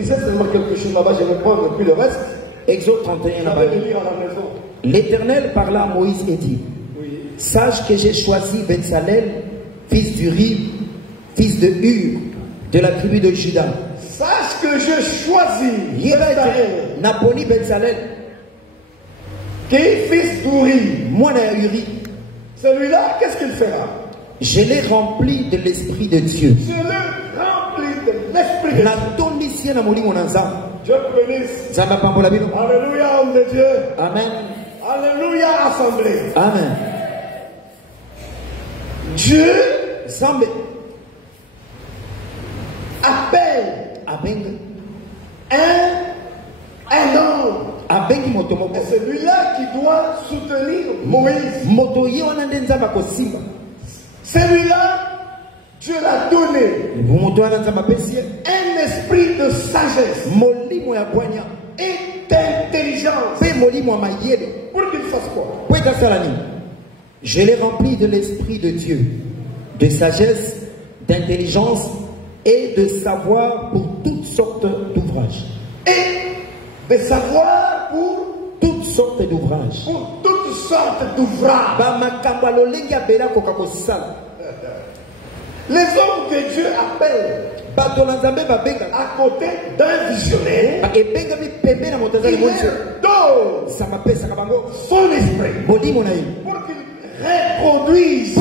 disais seulement quelque chose là-bas, je vais prendre puis le reste. Exode 31 là-bas. L'Éternel parla à Moïse et dit, sache que j'ai choisi Bezalel, fils d'Uri, fils de Hur, de la tribu de Juda. Sache que j'ai choisi Bezalel. Napoli Bezalel, qui est fils d'Uri. Moi Uri. Celui-là, qu'est-ce qu'il fera? Je l'ai rempli de l'Esprit de Dieu. Je l'ai rempli de l'Esprit de Dieu. Dieu bénisse. Alléluia, homme de Dieu. Amen. Alléluia, assemblée. Amen. Dieu appelle un homme. C'est celui-là qui doit soutenir Moïse. Celui-là, Dieu l'a donné un esprit de sagesse et d'intelligence. Pour qu'il fasse quoi? Je l'ai rempli de l'Esprit de Dieu, de sagesse, d'intelligence et de savoir pour toutes sortes d'ouvrages. Et de savoir pour toutes sortes d'ouvrages. Pour toutes sortes d'ouvrages. Les hommes que Dieu appelle à côté d'un visionnaire, il leur donne son esprit pour qu'il reproduise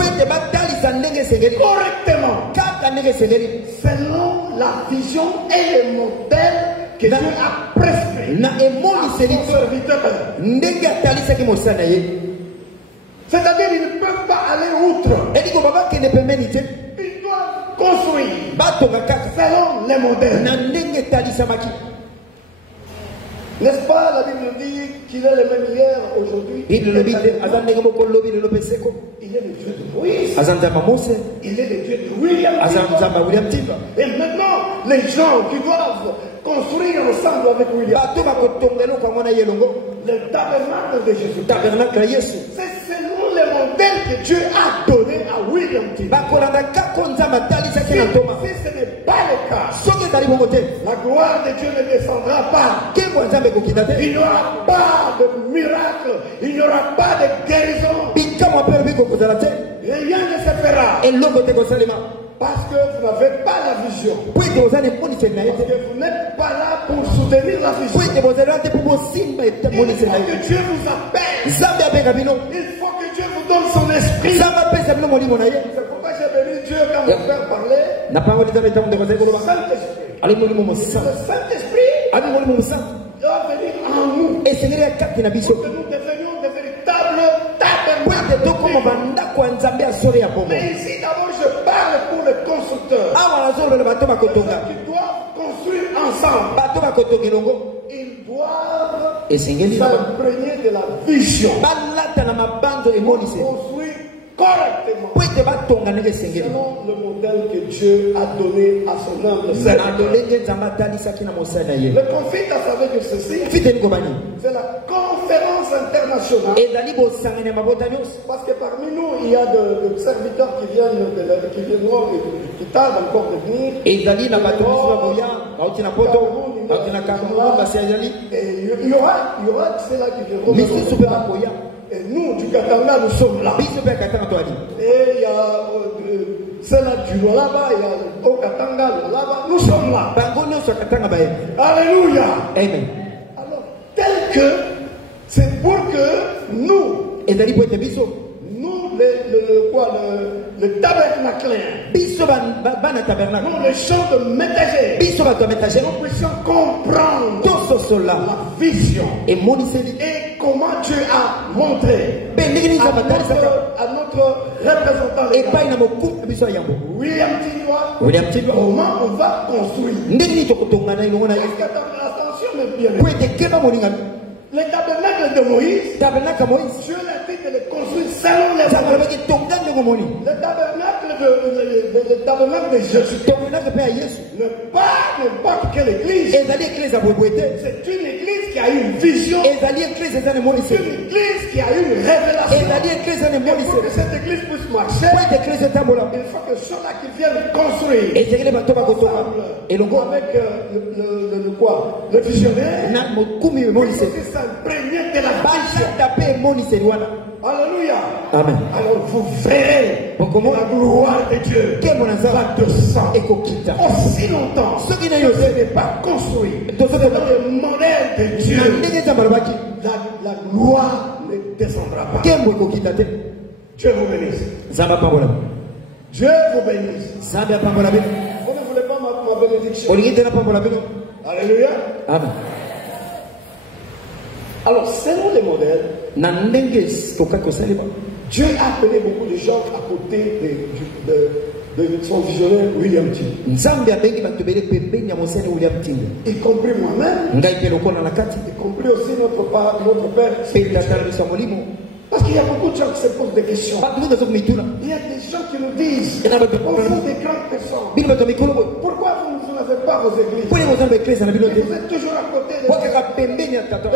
correctement selon la vision et le modèle que Dieu a prescrit à son serviteur. C'est-à-dire qu'ils ne peuvent pas aller outre. Ils doivent construire selon les modèles. N'est-ce pas, la Bible dit qu'il est le même hier, aujourd'hui. Il est le Dieu de Moïse. Il est le Dieu de William. Et maintenant, les gens qui doivent construire ensemble avec William, le tabernacle de Jésus, c'est selon les modèles que Dieu a donné à William. Si ce n'est pas le cas, la gloire de Dieu ne descendra pas. Il n'y aura pas de miracle, il n'y aura pas de guérison. Rien ne se fera. Parce que vous n'avez pas la vision. Parce que vous n'êtes pas là pour soutenir la vision. Il faut que Dieu vous appelle. Il faut que Dieu vous donne son esprit. C'est pourquoi j'ai béni Dieu quand mon père parlait. Le Saint-Esprit doit venir en nous. Pour que nous devenions de véritables tabernacles. Mais ici d'abord je parle pour les constructeurs. Qui doivent construire ensemble. Ils doivent s'imprégner de la vision. Construire correctement selon le modèle que Dieu a donné à son humble serviteur. Le conflit a savait que ceci, c'est la conférence internationale. Parce que parmi nous, il y a de serviteurs qui viennent qui tardent encore de venir. Et il y aura ceux-là qui viendront. Et nous, du Katanga, nous sommes là. Et il y a ceux-là du là-bas, il y a au Katanga, là-bas, nous sommes là. Alléluia. Amen. Alors, tel que, c'est pour que nous, le tabernacléen, nous les gens de métagers, nous puissions comprendre la vision et comment Dieu a montré à notre représentant William Tidwa comment on va construire. Attention, mes bien-aimés. Le tabernacle de Moïse, Dieu l'a dit de le construire selon les modèles. Le tabernacle de Jésus n'est pas n'importe quelle église. C'est une église qui a une vision. C'est une église qu'il y a une révélation. Et pour que cette église puisse marcher, il faut que ceux-là qui viennent construire avec le visionnaire, il faut qu'ils s'imprègnent de la vision. Alléluia. Amen. Alors vous verrez la gloire de Dieu va descendre. Aussi longtemps que ce n'est pas construit dans le modèle de Dieu, la gloire ne descendra pas. Dieu vous bénisse. Dieu vous bénisse. Vous ne voulez pas ma bénédiction? Alléluia. Amen. Alors, selon les modèles, Dieu a appelé beaucoup de gens à côté de son visionnaire William Tyndale. Y compris moi-même, y compris aussi notre père spirituel. Parce qu'il y a beaucoup de gens qui se posent des questions. Il y a des gens qui nous disent, on fait des grandes personnes. Pourquoi vous n'avez pas vos églises? Vous êtes toujours à côté de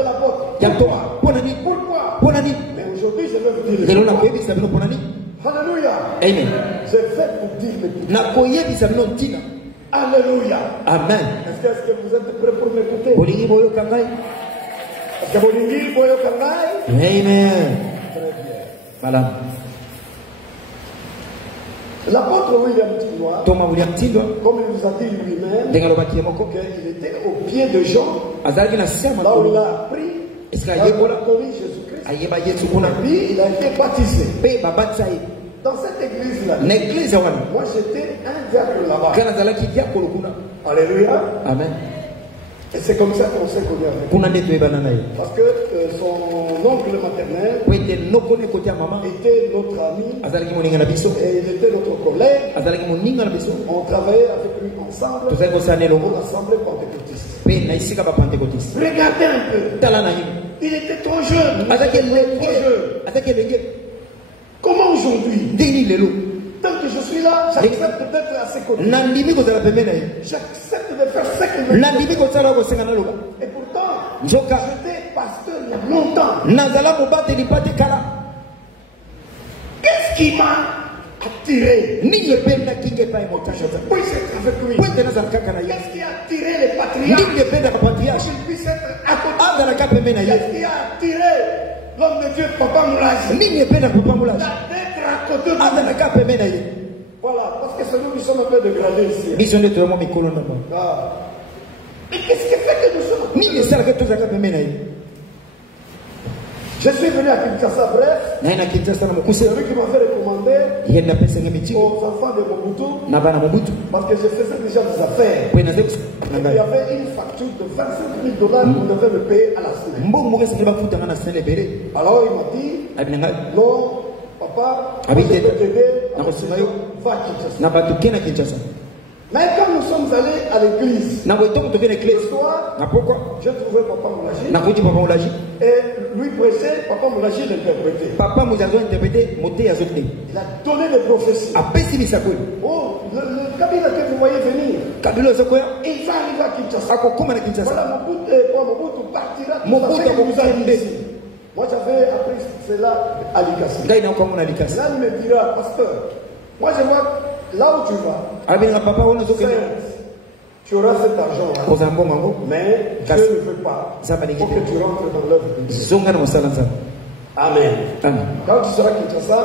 la porte. Pourquoi? Mais aujourd'hui, je vais vous dire Alléluia. Amen. Je vais vous dire Alléluia. Amen. Est-ce que vous êtes prêts pour m'écouter? Est-ce que vous Amen. Voilà. L'apôtre William Tyndale, comme il vous a dit lui-même, qu'il était au pied de Jean, là où il a appris, il a connu Jésus-Christ, puis il a été baptisé. Dans cette église-là, moi j'étais un diacre là-bas. Alléluia. Amen. Et c'est comme ça qu'on s'est connu avec. Parce que son oncle maternel était notre ami et il était notre collègue. On travaillait avec lui ensemble pour l'assemblée pentecôtiste. Regardez un peu. Il était trop jeune. Comment aujourd'hui? Tant que je suis là, j'accepte d'être à ses côtés. J'accepte de faire ce qu'il me dit. Et pourtant, j'étais pasteur il y a longtemps. Qu'est-ce qui m'a attiré? Oui, c'est avec lui. Qu'est-ce qui a attiré les patriarches? Qu'il puisse être à côté. Qu'est-ce qui a attiré l'homme de Dieu, Papa Moulaji? À côté de voilà, parce que c'est nous qui sommes un peu dégradés ici. Mais qu'est-ce qui fait que nous sommes? Je suis venu à Kinshasa, bref. C'est lui qui m'a fait recommander aux enfants de Mobutu. Parce que je faisais déjà des affaires. Il y avait une facture de $25,000 qu'on devait me payer à la semaine. Alors il m'a dit, non, papa, je vais t'aider, va à Kinshasa. Mais quand nous sommes allés à l'église, le soir, j'ai trouvé Papa Moulaji. Et lui prêchait, Papa Moulaji l'interprétait. Il a donné des prophéties. Oh, le Kabila que vous voyez venir, il va arriver à Kinshasa. Voilà, Mobutu partira. Moi j'avais appris cela à Likasi. Là il me dira, pasteur, moi je vois là où tu vas, tu auras cet argent, mais Dieu ne veut pas pour que tu rentres dans l'œuvre de Dieu. Amen. Quand tu seras à Kinshasa,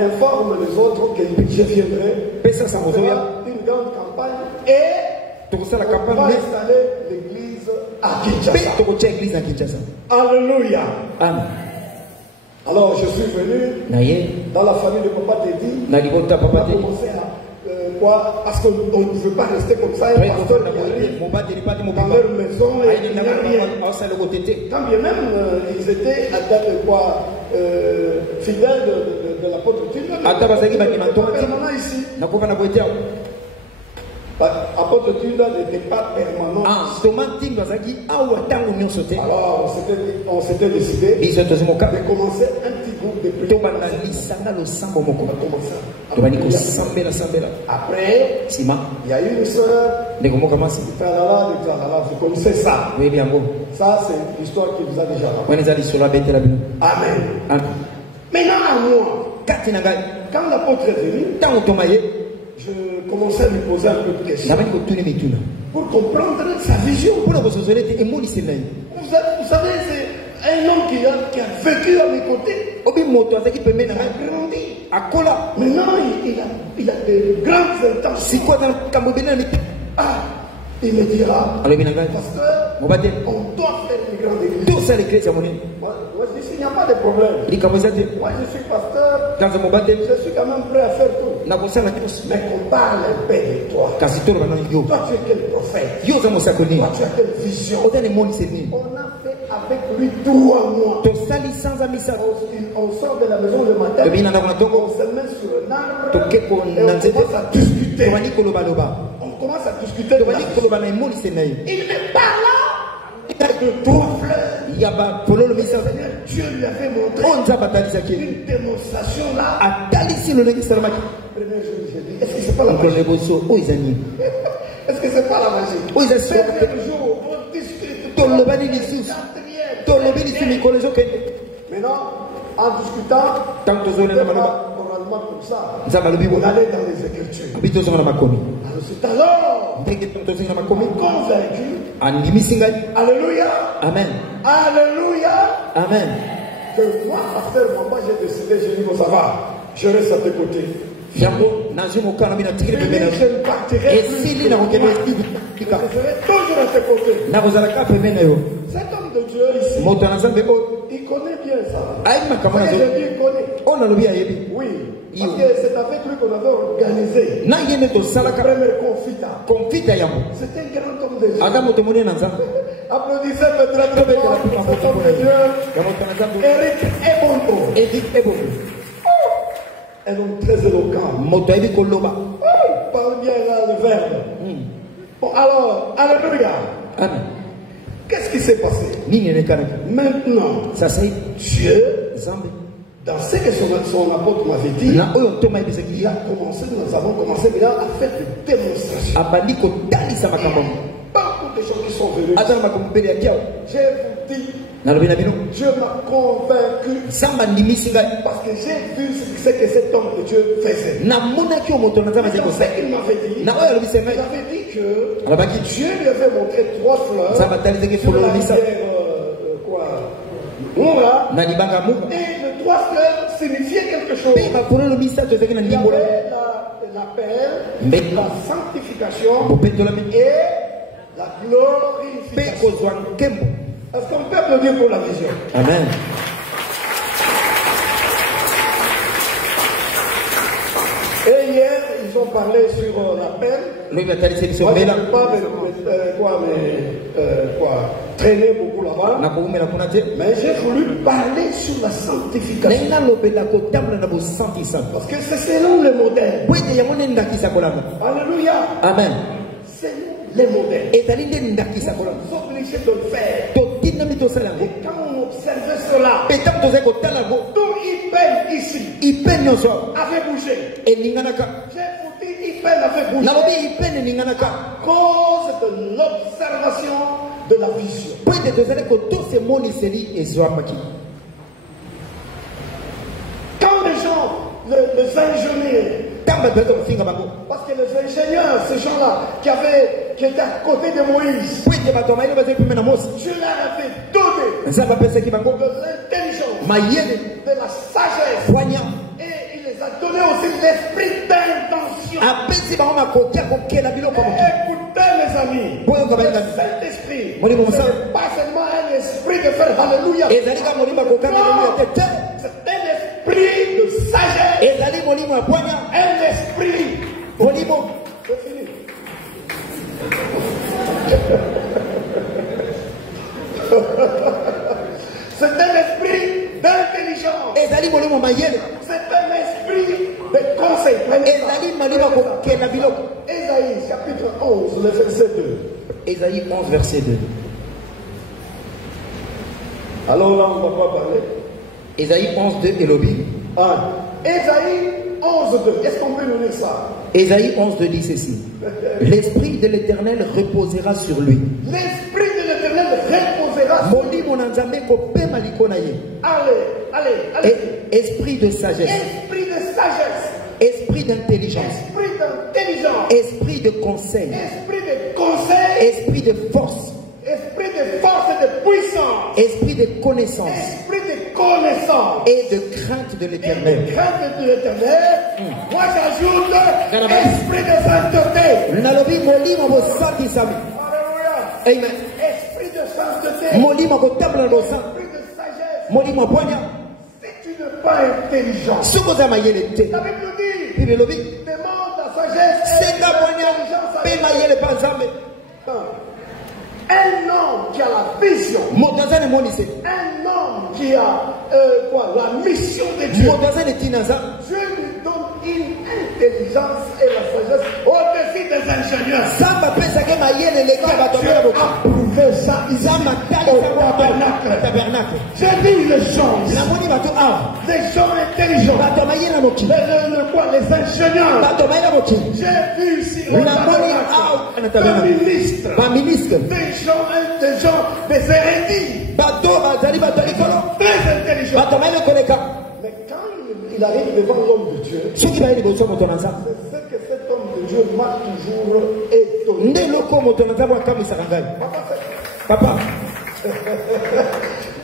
informe les autres que je viendrai. On fera une grande campagne et on va installer l'église à Kinshasa. Alléluia. Amen. Alors je suis venu dans la famille de Papa Teddy. On a commencé à parce qu'on ne veut pas rester comme ça. Un pasteur qui arrive dans leur maison et il n'y a rien. Quand bien même ils étaient fidèles de l'apôtre Tyndale. Ici. Apôtre Tunda n'était pas permanent. Alors on s'était décidé de commencer un petit groupe de prière. Après, il y a eu une soeur. Je connaissais ça. Ça, c'est l'histoire qui vous a déjà raconté. Amen. Maintenant, à moi, quand l'apôtre est venu, je commençais à lui poser un peu de questions pour comprendre sa vision. Vous savez, c'est un homme qui a vécu à mes côtés. Il a grandi. Maintenant, il a de grandes intentions. Il me dira, pasteur, on doit faire une grande église. Moi, je dis, il n'y a pas de problème. Moi, je suis pasteur. Je suis quand même prêt à faire tout. Mais qu'on parle un peu de toi. Toi, tu es quel prophète? Toi, tu as quelle vision? On a fait avec lui 3 mois. On sort de la maison le matin. On se met sur un arbre. Et on commence à discuter. On commence à discuter de la vie. Il me parla de 3 fleurs. Dieu lui avait montré une démonstration là. Premier jour, j'ai dit, est-ce que c'est pas la magie? Est-ce que c'est pas la magie? Deuxième jour, on discute. Maintenant, en discutant, comme ça, on allait dans les Écritures. Alors, convaincu. Alléluia. Amen. Alléluia. Amen. Que moi, pasteur, moi, j'ai décidé, j'ai dit, bon, ça va, je reste à tes côtés. Je ne partirai plus. Je serai toujours à tes côtés. Cet homme de Dieu ici, il connaît bien ça. J'ai dit, il connaît. Oui. Parce que c'est avec lui qu'on avait organisé la première confita. C'est un grand homme de Dieu. Applaudissez peut-être cet homme de Dieu. Eric Ebondo. Un homme très éloquent. Il parle bien là, le verbe. Bon, alors, alléluia. Qu'est-ce qui s'est passé? Maintenant, Dieu, dans ce que son apôtre m'avait dit, nous avons commencé à faire des démonstrations. Beaucoup de gens qui sont venus. Je vous dis, Dieu m'a convaincu parce que j'ai vu ce que cet homme de Dieu faisait. Dans ce qu'il m'avait dit, il avait dit que Dieu lui avait montré 3 fleurs sur la rivière Moura, et les 3 fleurs signifiaient quelque chose. Il y avait la paix, la sanctification et la glorification. Est-ce qu'on peut applaudir pour la vision? Amen. Et hier, ils ont parlé sur la peine. Moi, je ne peux pas traîner beaucoup là-bas. Mais j'ai voulu parler sur la sanctification. Parce que c'est selon le modèle. Alléluia. Amen. C'est les modèles. Nous sommes obligés de le faire. Et quand on observe cela, tout il peine ici. Avait bougé. J'ai vous dit, il peine avait bougé. À cause de l'observation de la vision. Quand les gens, les ingénieurs, parce que les ingénieurs, ces gens-là, qui étaient à côté de Moïse, Dieu leur avait donné de l'intelligence, de la sagesse, et il les a donné aussi l'esprit d'intention. Écoutez mes amis, le Saint-Esprit, ce n'est pas seulement un esprit de faire Alléluia. C'est un esprit de sagesse. Un esprit. C'est fini. C'est un esprit d'intelligence. C'est un esprit de conseil. Ésaïe chapitre 11, le verset 2. Ésaïe 11, verset 2. Alors là, on ne va pas parler. Ésaïe 11, 2, Elobi. Ésaïe 11, 2. Est-ce qu'on peut nous lire ça? Ésaïe 11, 2 dit ceci. L'Esprit de l'Éternel reposera sur lui. L'Esprit de l'Éternel reposera sur lui. Allez. Esprit de sagesse. Esprit de sagesse. Esprit d'intelligence. Esprit d'intelligence. Esprit de conseil. Esprit de conseil. Esprit de force. Esprit de force et de puissance. Esprit de connaissance. Esprit de connaissance. Et de crainte de l'Éternel. Crainte de l'Éternel. Moi j'ajoute esprit de sainteté. Alléluia. Amen. Esprit de sainteté. Esprit de sagesse. Si sagesse. tu n'es pas intelligent, la Bible nous dit, demande la sagesse et l'intelligence. Un homme qui a la vision, un homme qui a la mission de Dieu, Dieu lui donne une intelligence et la sagesse au-dessus des ingénieurs. Tu as approuvé ça ici au tabernacle. J'ai vu les gens intelligents, les ingénieurs. J'ai vu ici au tabernacle, ministres, des gens, des érudits, très intelligents. Mais quand il arrive devant l'homme de Dieu, c'est ce que cet homme de Dieu m'a toujours étonné. Papa,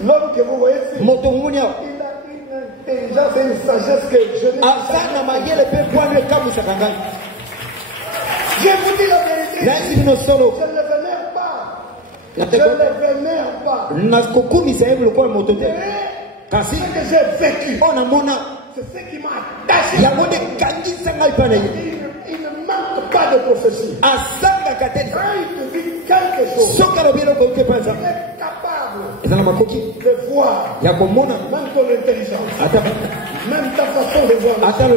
l'homme que vous voyez ici, il a une intelligence et une sagesse que je n'ai pas. Je vous dis la vérité, je ne le vénère pas. Je ne le vénère pas. Ce que j'ai vécu, c'est ce qui m'a attaché. Il ne manque pas de prophétie. Quand il te dit quelque chose, il est capable de voir même ton intelligence, même ta façon de voir. Il ne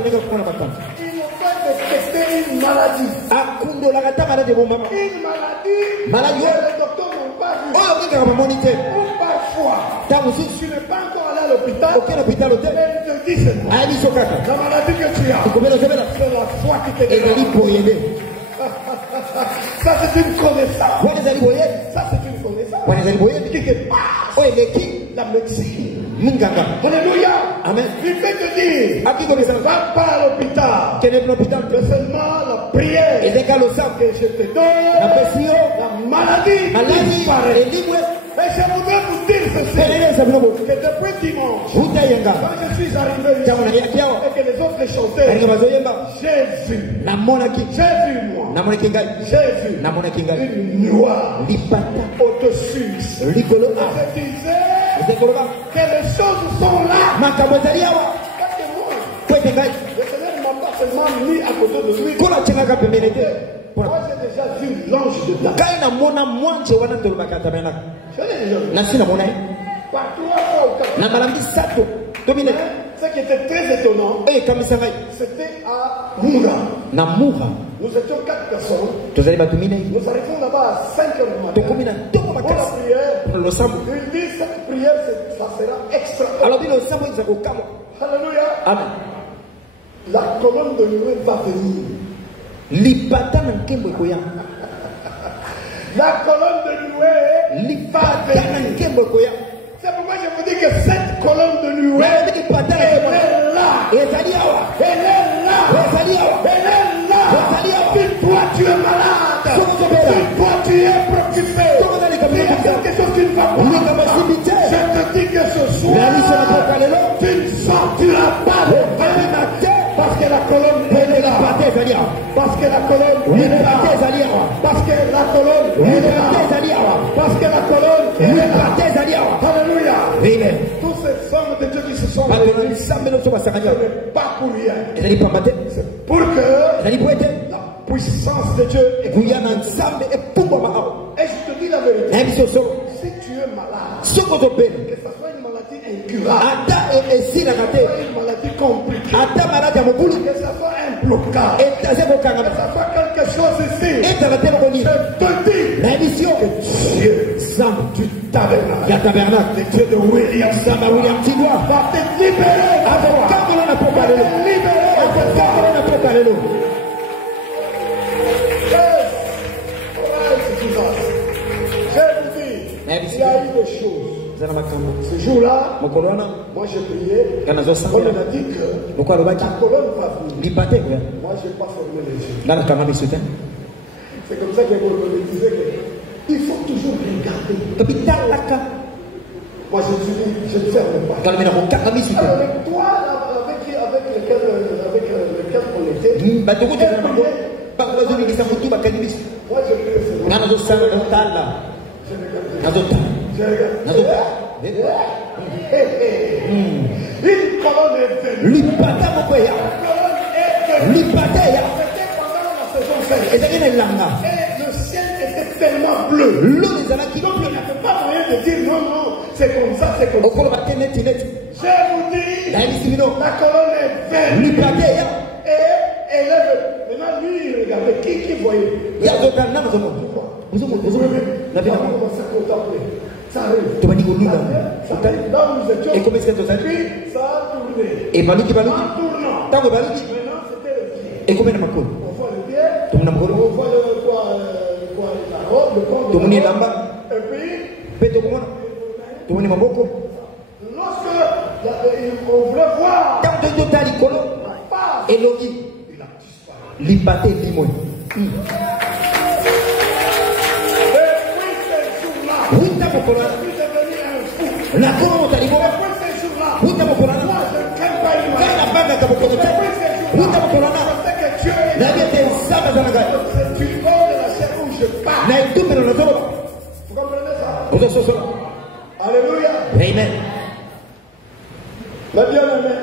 peut détecter une maladie. Une maladie que les docteurs n'ont pas vu. Ou parfois, tu n'es pas encore allé à l'hôpital, mais ils te disent la maladie que tu as, c'est la foi qui te donne. Ça c'est une connaissance. Ça c'est une connaissance. Qui te passe la médecine. Alléluia. Amen. Il peut te dire, va pas à l'hôpital, mais seulement la prière que je te donne, la maladie disparaît. Mais je voudrais vous dire ceci, que depuis dimanche, quand je suis arrivé ici, et que les autres chantaient, j'ai vu une noix au-dessus. Je disais que les choses sont là. Le Seigneur ne m'a pas seulement mis à côté de lui. Moi j'ai déjà vu l'ange de David. Je l'ai déjà vu. Par 3 fois ou 4 fois. Ce qui était très étonnant, c'était à Moura. Nous étions 4 personnes. Nous arrivons là-bas à 5 h du matin. Pour la prière, il dit cette prière, ça sera extraordinaire. Alléluia. Amen. La colonne de nuée va venir. La colonne de nuée va venir. C'est pourquoi je vous dis que cette colonne de nuée, elle est là. Elle est là. Si toi tu es malade, si toi tu es préoccupé, il y a quelque chose qui ne va pas. Je te dis que ce soir, tu ne sortiras pas de matin. Parce que la colonne est là. Parce que la colonne est là. Parce que la colonne est là. Parce que la colonne est là. Alléluia. Tous ces hommes de Dieu qui se sont réunis, ce n'est pas pour rien. C'est pour que la puissance de Dieu est. Et je te dis la vérité. Si tu es malade, que ce soit une maladie incurable, une maladie compliquée, que ce soit un blocage. Et ça soit quelque chose ici. Je te dis que Dieu, du tabernacle, le Dieu de William Tigois, va te libérer. Il y a eu des choses. Ce jour-là, moi j'ai prié. On a dit que la colonne va venir. Moi je n'ai pas formé les yeux. C'est comme ça que vous me disait qu'il faut toujours regarder. Moi je dis, je ne ferme pas. Avec toi, avec lequel on était. Moi je une colonne est venue. Et le ciel était tellement bleu. Donc il n'y avait pas moyen de dire non, non, c'est comme ça, c'est comme ça. Je vous dis, la colonne est venue. Et elle est venue. Maintenant, lui, il regardait. Qui voyait? Ça arrive. Là où nous étions, puis ça a tourné. En tournant. Maintenant, c'était le pied. On voit le pied. On voit la robe, le corps de la robe. Et puis, lorsque on voulait voir la face, il a disparu. La colonne est alléluia. Amen. La bien-aimée,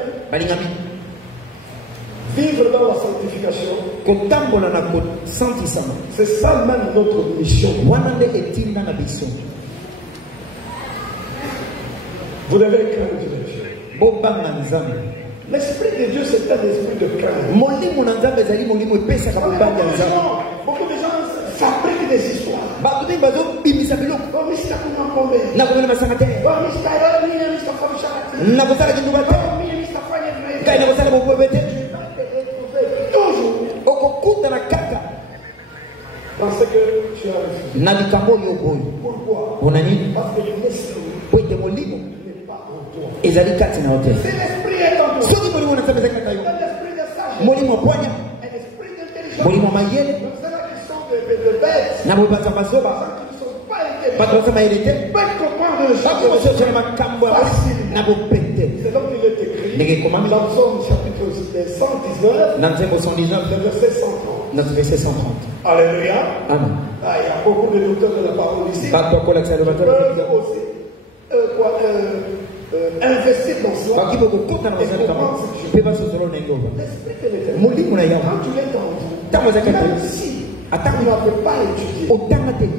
vivre dans la sanctification, c'est ça même notre mission. Vous devez craindre Dieu. L'esprit de Dieu, c'est un esprit de crainte. Beaucoup de gens fabriquent des histoires. Parce que tu as refusé. Pourquoi? Parce que l'esprit n'est pas en toi. Si l'esprit est en toi, l'esprit de sagesse, l'esprit d'intelligence, c'est là qui sont des bêtes, qui ne sont pas intelligents, peuvent comprendre les choses facilement. C'est donc il est écrit dans Psaume chapitre 119, le verset 130. Alléluia. Amen. Il y a beaucoup de douteurs de la parole ici. Ils peuvent aussi investir dans cela. L'esprit de l'éternel, quand tu l'es dans toi, même si tu n'avais pas étudié,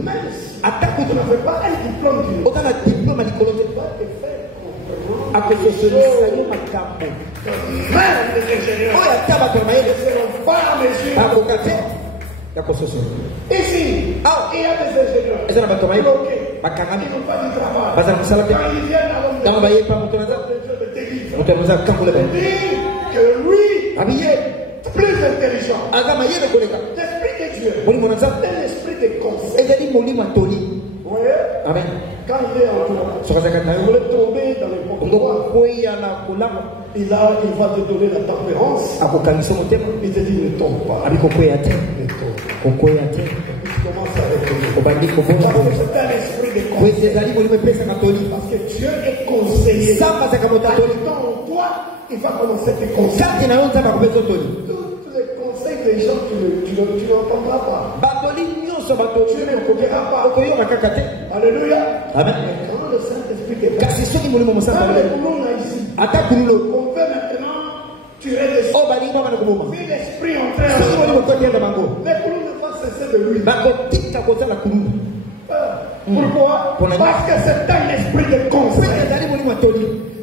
même si tu n'avais pas un diplôme du tu vas te faire comprendre. Même les ingénieurs seront pas mes yeux. Ici, il y a des ingénieurs bloqués. Ils n'ont pas du travail. Quand ils viennent à l'homme de Dieu, que lui est plus intelligent. L'esprit de Dieu, c'est un esprit de conseil. Vous voyez? Amen. Quand il est en toi, vous voulez tomber dans n'importe quoi. Il va te donner la tempérance. Il te dit ne tombe pas. Ne tombe pas. Tu commences avec lui. Parce que c'est un esprit de conseil. Parce que Dieu est conseiller. En toi, il va commencer à te conseiller. Tous les conseils des gens, tu n'entendras pas. Tu n'écouteras pas. Alléluia. Amen. Quand le Saint-Esprit est là, on peut maintenant tuer les choses. Si l'esprit entrait en toi, les colons ne vont cesser de lui. Pourquoi? Parce que c'est un esprit de conseil.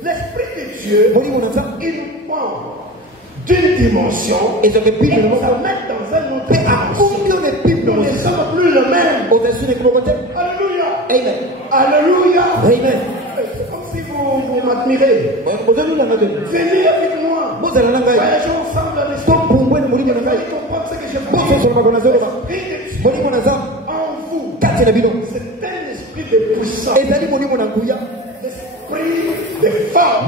L'esprit de Dieu, il nous prend d'une dimension et on va mettre dans un autre dimension. Nous ne sommes plus le même. Alléluia. Amen. Alléluia. Amen. C'est comme si vous m'admirez. Venez avec moi. Voyageons ensemble à l'esprit. Vous allez comprendre ce que je pense. En vous, c'est un esprit de puissance. L'esprit de force.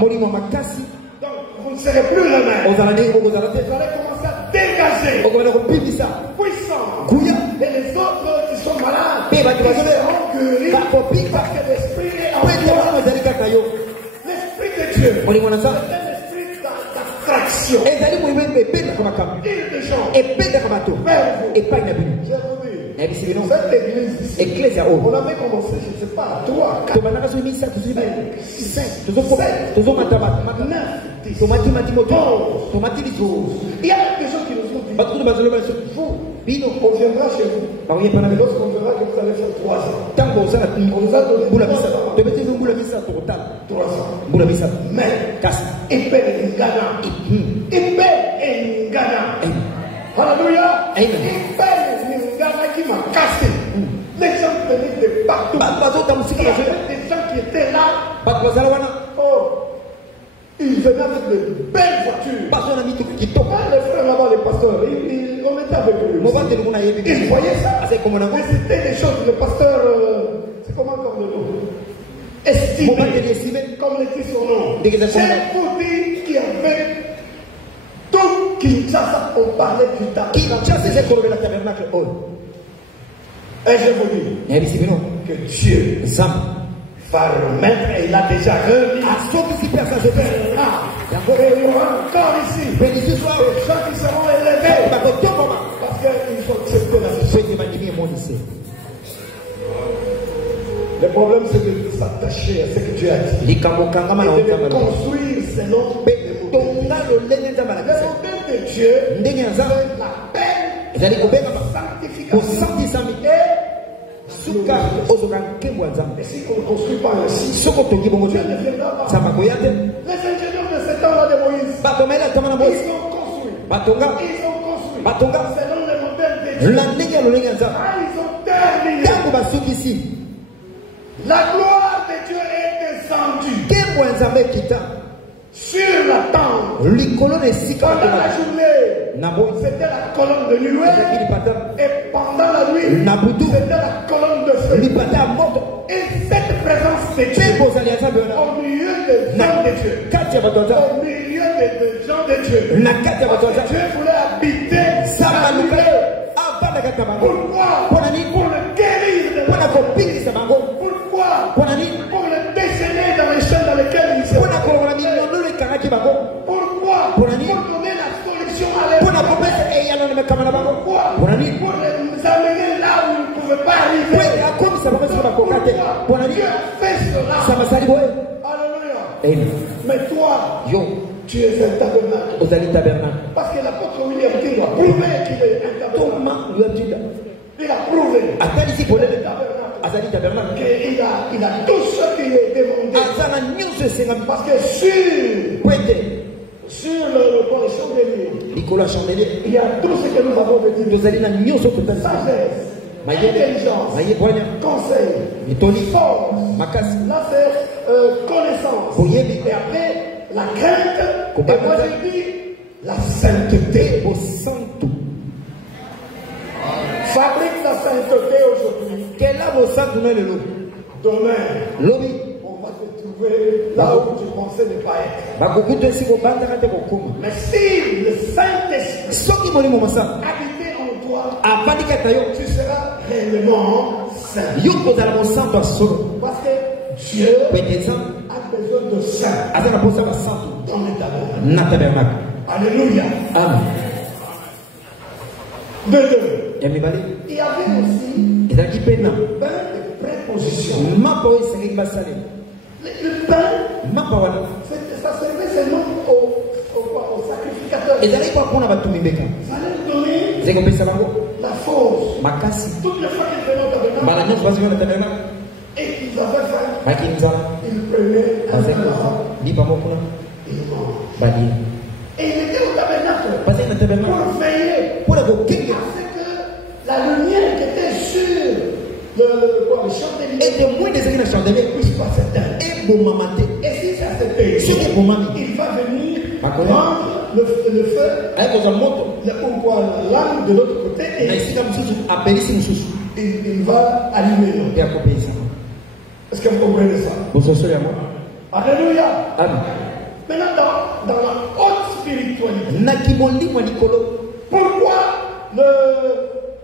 Donc, vous ne serez plus le même. Vous allez commencer à dégager puissance. Et les autres qui sont malades, ils seront guéris parce que l'esprit est en toi. L'esprit de Dieu, c'est un esprit d'attraction. Il des gens vers vous. J'ai vous dit, cette église ici, on avait commencé, je ne sais pas, 3, 4, 5, 6, 7, 9, 10, 11. Il y a des gens qui nous ont dit, vous, on viendra chez vous. Et lorsqu'on verra que vous allez faire 3 ans, on nous a donné 3 ans. Mais, épée et Ngana. Alléluia. Épée et Ngana qui m'a cassé. Les gens venaient de partout. Il y avait des gens qui étaient là. Oh, ils venaient avec de belles voitures. Quand les frères là-bas, les pasteurs, on était avec eux. Ils voyaient ça. Mais c'était des choses, le pasteur, c'est comment comme le nom? Estimé, comme le dit son nom. C'est pour dire qu'il y avait tout Kinshasa, on parlait du tabernacle. Et je vous dis que Dieu va remettre, et il a déjà remis. Et il y aura encore ici des gens qui seront élevés parce qu'ils ont accepté la mission. Le problème, c'est de s'attacher à ce que Dieu a dit et de construire selon les modèles. Le modèle de Dieu, la paix, la sanctification et si on ne construit pas ainsi, Dieu ne viendra pas. Les ingénieurs de ce temps-là de Moïse, ils ont construit selon le modèle de Dieu. Ils ont terminé. La gloire de Dieu est descendue sur la tente. Pendant la journée, c'était la colonne de nuée. Et pendant la nuit, c'était la colonne de feu. Et cette présence de Dieu au milieu des gens de Dieu. Au milieu des gens de Dieu. Dieu voulait habiter sa lumière. Pourquoi? Pour le guérir de la pourquoi? Pour le déchaîner dans les champs dans lesquels il se trouve. Pourquoi? Pour donner la solution à l'être. Pourquoi? Pour les amener là où ils ne pouvaient pas arriver. Pourquoi? Dieu a fait cela. Alléluia. Mais toi, tu es un tabernacle. Parce que l'apôtre William King a prouvé qu'il est un tabernacle. Il a prouvé qu'il est un tabernacle. Il a tout ce qu'il est demandé. Parce que sur le chandelier, il y a tout ce que nous avons dit. Sagesse, intelligence, conseil, force, là c'est connaissance. Et après, la crainte. Et moi j'ai dit la sainteté. Fabrique la sainteté aujourd'hui. Demain, on va te trouver là où tu pensais ne pas être. Mais si le Saint-Esprit habitait en toi, tu seras réellement saint. Parce que Dieu a besoin de saints dans le tabernacle. Alléluia. Amen. Il y avait aussi un pain de préposition. Le pain, ça servait seulement au sacrificateur. Ça allait donner la force. Toutes les fois qu'ils venaient au tabernacle et qu'ils avaient faim, ils prenaient un verre, ils mangeaient. Et il était au tabernacle Parce qu'il y a un tabernacle. pour veiller. Pour la Parce que la lumière qui était sur le chandelier était moins désiré dans le chandelier. puisse pas s'éteindre. Et bon mamate. Et si ça s'éteint, C'est bon mamie. il va venir D'accord. prendre le feu, Avec un moto. l'âme de l'autre côté et Mais si comme ça, appelle ici une il va allumer l'autre. et à couper ça. Est-ce que vous comprenez ça? Vous êtes à moi. Alléluia. Amen. Maintenant, dans la haute spiritualité, Nakiboli moi Nicolo. pourquoi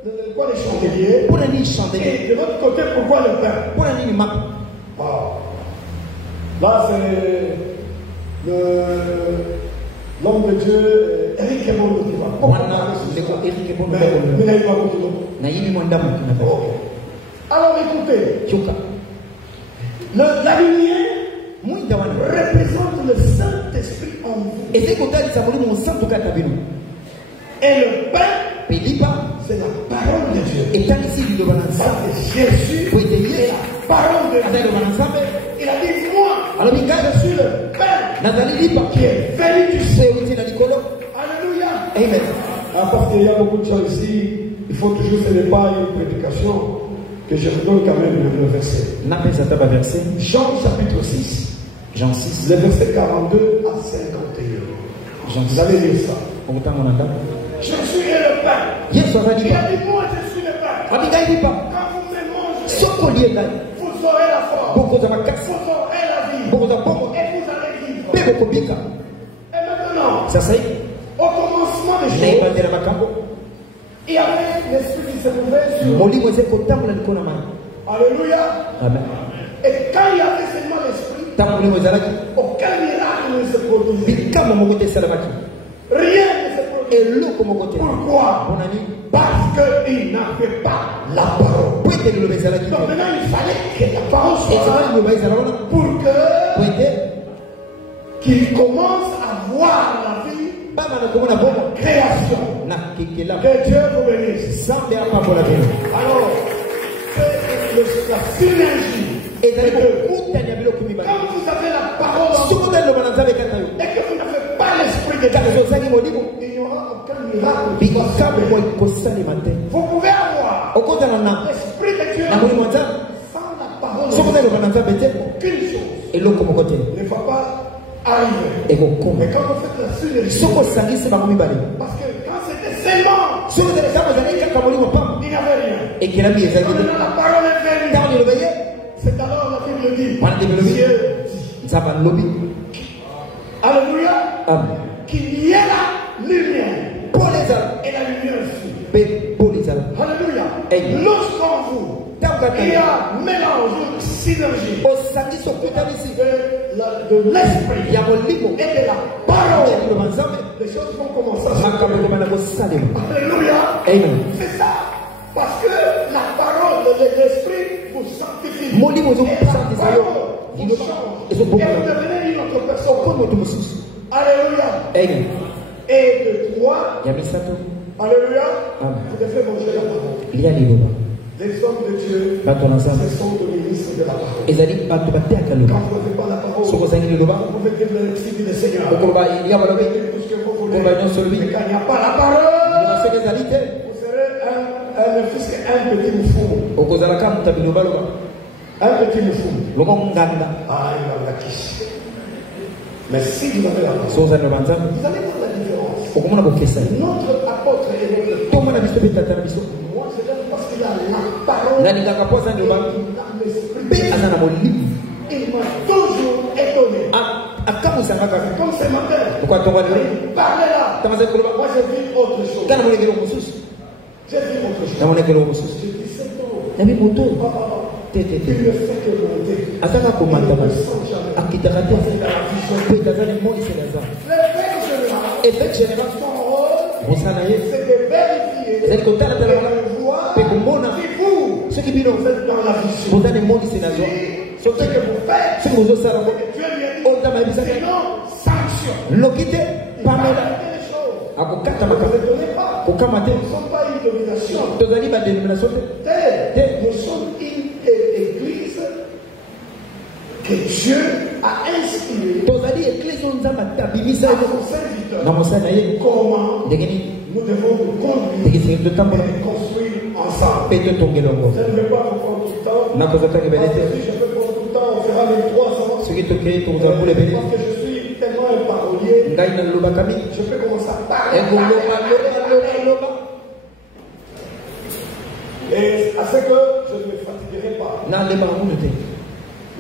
pourquoi les chandeliers Pour la nuit chandelier. et de l'autre côté, pourquoi le pain? Pour la nuit map. Wow. Là, c'est l'homme de Dieu, Eric Ebondo, qui va. Wana leko Eric Ebondo. Mais il n'a pas beaucoup de Na yibi mo ndamu na fa. Alors écoutez, Choka. la lumière Muita wana. représente le Saint-Esprit en vous. Et c'est quand il s'appelle mon sang toka tabino. Et le pain, Pelipa c'est la parole de Dieu. et tant ici du balança. Ça, c'est Jésus, Pour aider c'est la parole de avec Dieu. le balança. Il a dit, moi, Alors Mika je suis le pain Nathalie lipa qui est venu du c'est ciel. aussi na Nicolo. Alléluia. Amen. Parce qu'il y a beaucoup de choses ici, il faut toujours, ce n'est pas une prédication, que je vous donne quand même le verset. Na pesa taba verset Jean chapitre 6, Jean 6. le verset 42 à 51. Jean Vous allez lire ça. On t'a mon anda. Je suis le pain. Yes on va Il dire. a dit, moi, je suis le pain. Abigail lipa. Quand vous me mangez, Soko lienda. vous aurez la force, Boko za makasi. vous aurez la vie, Boko za pomo. et vous allez vivre. Pe boko bika. Et maintenant, Sasa hivi au commencement des na choses, ibandera makambo. il y avait l'esprit qui se mouvait sur. Molimo zeko tamula likona mani. Alléluia. Amen. Et quand il y avait seulement l'esprit, Tamula mozalaki. aucun miracle ne se produisait. Bikama mokote salamaki. Rien ne se produisait. Et l'eau comme côté. Pourquoi? Mon ami. Parce qu'il n'avait pas la parole. Pour aider le bezalaki. Donc maintenant, il fallait que la parole Et ça soit va là le bezalaki. pour que Pour aider. qu'il commence à voir la vie, Bama na komona bomo. création. Na kekela. Que Dieu vous bénisse. Sambe apa bola bino. Alors, c'est la synergie. Et d'aller beaucoup tanya bilo kumibali. Quand vous avez la parole en vous Soko dalo bananzabe katayo. et que vous n'avez pas l'esprit de Kazo Dieu, zaki modiko. il n'y aura aucun miracle. qui va se Bikama faire. mo ikosale matin. Vous pouvez avoir Okota na l'esprit de Dieu na molimo nza. sans la parole de Soko Dieu. dalo bananzabe te. Aucune chose Et l'eau comme côté. ne va pas arriver. Et kokoma. Mais quand vous faites la synergie, Soko sangisi bakomibali. parce que quand c'était seulement, Soko dalo kama zali kaka molimo pam. il n'y avait rien. Et kirami ezaki. Quand la parole est venue, Dans le veillé. c'est alors la Bible dit, Wana Bible dit. Dieu dit, Nzaba lobi. alléluia, Amen. qu'il y ait la lumière. Pour les âmes. Et la lumière fut. Pour les âmes. Alléluia. Amen. Lorsqu'en vous, il y a mélange, une synergie Au samedi sokutamisi. de l'esprit Ya molimo. et de la parole, Le manzambe. les choses vont commencer à se Makambo faire. komana ko salema. Alléluia. Amen. C'est ça. Parce que la parole de l'esprit vous sanctifie. Molimo zo Et la santi parole sayo. vous Dino change. Et ezo vous bobo. devenez une autre personne. Komo to mususu. Alléluia. Amen. Et de toi, Ya misato. alléluia, Amen. vous devez manger la parole. Lia liloba. Les hommes de Dieu, Bato ensemble. ce sont des ministres de la parole. Ezali bato bateaka loba. Quand vous n'avez pas la parole, Soko zangi liloba. vous pouvez dire le Seigneur le Seigneur. Okoloba ya Vous balobi. pouvez dire tout ce que vous voulez. Okoloba nyonso lobi. Mais quand il n'y a pas la parole, Nyonso ezali te. vous serez un fils un petit moufou. Okozala ka muta biloba loba. Un petit moufou. Loko nganda. Ah, il va la quiche. Mais si vous avez la parole, So za lobanza. vous allez voir la différence. Okomona bokesa. Notre apôtre et notre Tomona biso betata na biso. moi, c'est parce qu'il a la parole. Nani kaka poza ndoba. Dans l'esprit. Pe azana molimo. Il m'a toujours étonné. Akamusanga kaka. Comme ce matin, Pourquoi tomba lelo? il parlait là. Tamaze koloba. Moi, j'ai vu autre chose. Kana monekelo mususu. J'ai vu autre chose. Na monekelo mususu. J'ai dit, c'est tout. Nabi moto. Te te Il te. ne fait que monter. Ataka komanda Il ne basi. sent jamais. Akitaka te. Il a la vision. Pe tazali moni selaza. L'évêque général, Effet général. son rôle, Bosana ye. c'est de vérifier Ezali kotala tala et wana. de voir Pe komona. si vous, Soki bino. vous êtes dans la vision. Bozani moni selaza. Ce que vous faites, Soki bozosala ngo. Dieu lui a dit, Otama ebisa. sinon, sanction. Lokite. Il va Pamela. arrêter les choses. Akokata Ne makama. les donnez pas. Kokama te. Nous ne sommes pas une domination. Tozali ba dénomination te. Nous sommes une église que Dieu a inspirée comment nous devons nous conduire et construire ensemble. Je ne vais pas vous prendre tout le temps. Si je peux prendre tout le temps, on fera les 3 ans. Parce que je suis tellement un parolier, je peux commencer à parler. Et à ce que je ne me fatiguerai pas.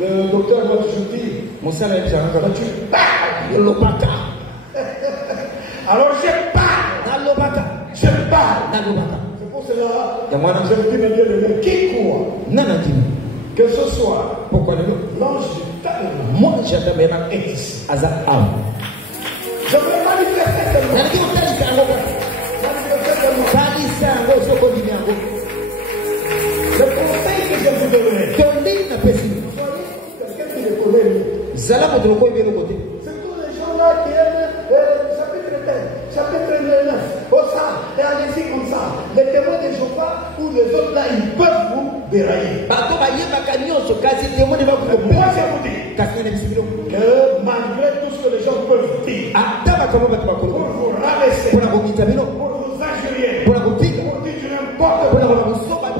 Le docteur m'a toujours dit, tu parles. Alors je parle. Je parle. C'est pour cela que je me dis, mais Dieu, qui croit que ce soit l'ange du tabernacle est ici. Je veux manifester tellement. Le conseil que je vous donnerai, quelqu'un qui le connaît, c'est tous les gens-là qui aiment chapitre 9, au ça, et allez-y comme ça. Les témoins de Jéhovah ou les autres là, ils peuvent vous dérailler. Moi, je vous dis que malgré tout ce que les gens peuvent dire, pour vous rabaisser, pour vous injurier, pour dire du n'importe quoi,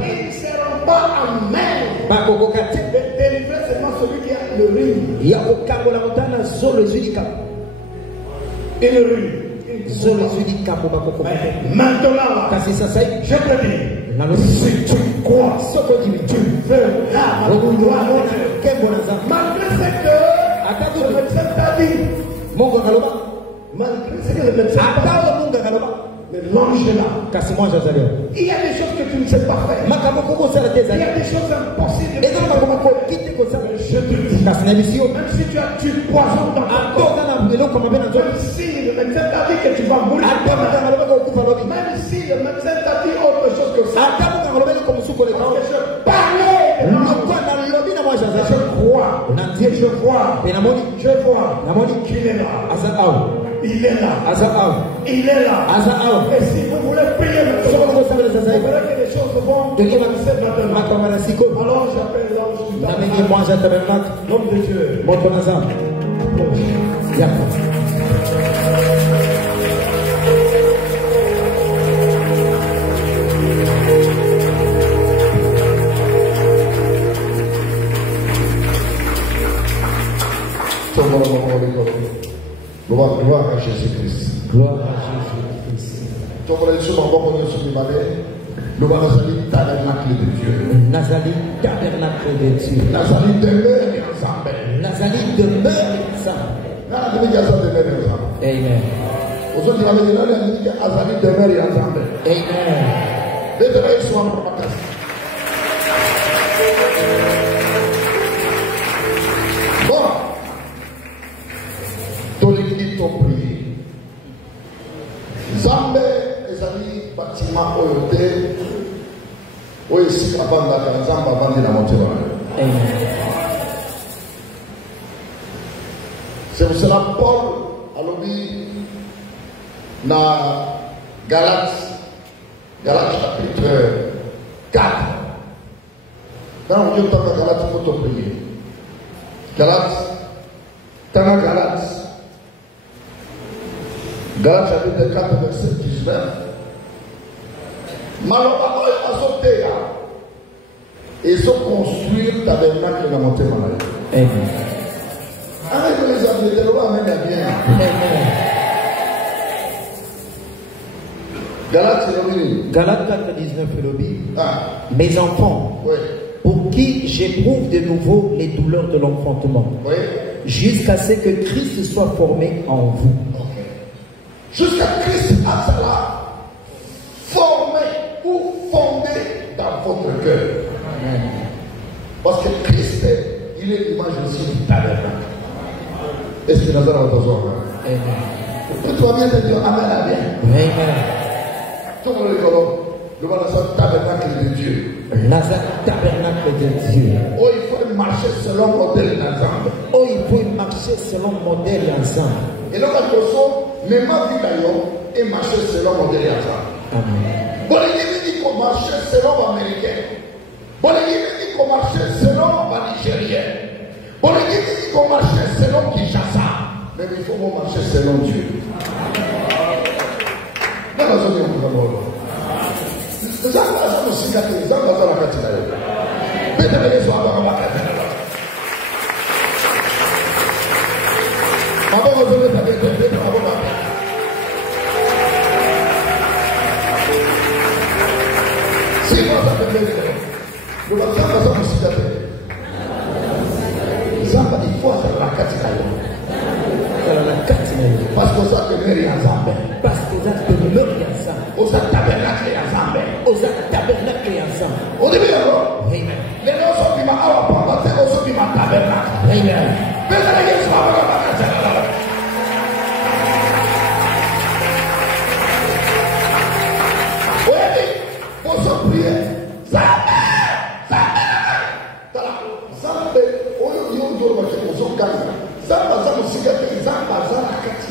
ils ne seront pas amen. Délivrer seulement celui qui a le rhume. Et le rhume. Maintenant, je te dis, si tu crois ce que tu verras la gloire de Dieu. Malgré ce que le médecin t'a dit, malgré ce que le médecin t'a dit, mais l'ange est là. Il y a des choses que tu ne sais pas faire. Il y a des choses impossibles. Mais je te dis, même si tu as tué poison dans ton corps, même si le médecin t'a dit que tu vas mourir, même si le médecin t'a dit autre chose que ça, je parlais de je crois, je vois qu'il est là. Il est là. Il est là. Et si vous voulez prier maintenant, vous verrez que les choses vont commencer maintenant. Alors j'appelle l'ange du tabernacle. L'homme de Dieu. Gloire à Jésus-Christ. Gloire à Jésus-Christ. Nous allons Nazali tabernacle de Dieu. Nazali tabernacle de Dieu. Nazali demeure ensemble. Nazali demeure ensemble. Amen. Aujourd'hui, la Nazali demeure ensemble. Amen. Bon. Toliki to prier. Zambe ezali bâtiment oyote. Oisi abanda kanzamba bandi na motema. Amen. C'est pour cela Paul a dit dans Galates chapitre 4. Quand on dit dans Galates, il faut prier. Galates chapitre 4, verset 19. Malheureusement, il a sauté et se construire tabernacle dans mon témoin. Amen. Avec les amis, de l'eau, amène bien. Amen. Galates 4, 19, Ah. Mes enfants, Oui. pour qui j'éprouve de nouveau les douleurs de l'enfantement, Oui. jusqu'à ce que Christ soit formé en vous. Okay. Jusqu'à Christ à cela, formé ou fondé dans votre cœur. Amen. Parce que Christ, il est l'image aussi du tabernacle. Est-ce que nous avons besoin? Amen. Que tu vas bien te dire Amen, Amen. Amen. Tout le monde est comme le tabernacle de Dieu. Tabernacle de Dieu. Oh, il faut marcher selon le modèle ensemble. Oh, il faut marcher selon le modèle ensemble. Et donc, à tout ça, même ma vie d'ailleurs, et marcher selon le modèle ensemble. Amen. Bon, il dit qu'on marche selon l'américain. Bon, il dit qu'on marche selon le nigérien. Bon, il dit qu'on marchait selon Kinshasa, mais il faut qu'on marche selon Dieu. Non, non, non, non, non. Parce que ça te met en Zambé. Parce que ça te met en Zambé. Aux tabernacle en Zambé. Aux tabernacle en Zambé. Au début, amen. Les gens sont qui m'ont apporté, les gens qui m'ont tabernacle. Amen. Mais ça n'est pas oui, pour se prier. Zambé. Zambé. On dit on doit marcher pour son calme. Zamba zamba sigate zamba zara kati.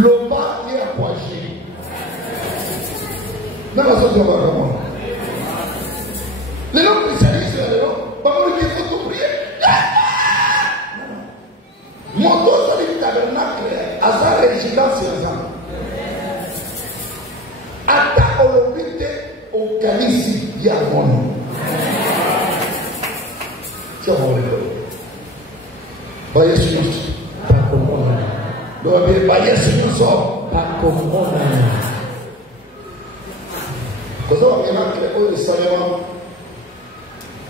Loma est approché. N'a pas sorti au Bagamon. Les gens qui s'agissent là, les gens, Bagamon qui faut tout prier. Mon dos sur le tabernacle, à sa résidence et ensemble. Ata olobite au Kalisi diamono. Tiens, on va Baye Yesu Pakomona. Lobe Baye Yesu Pakomona. Parce que miracle au Israël,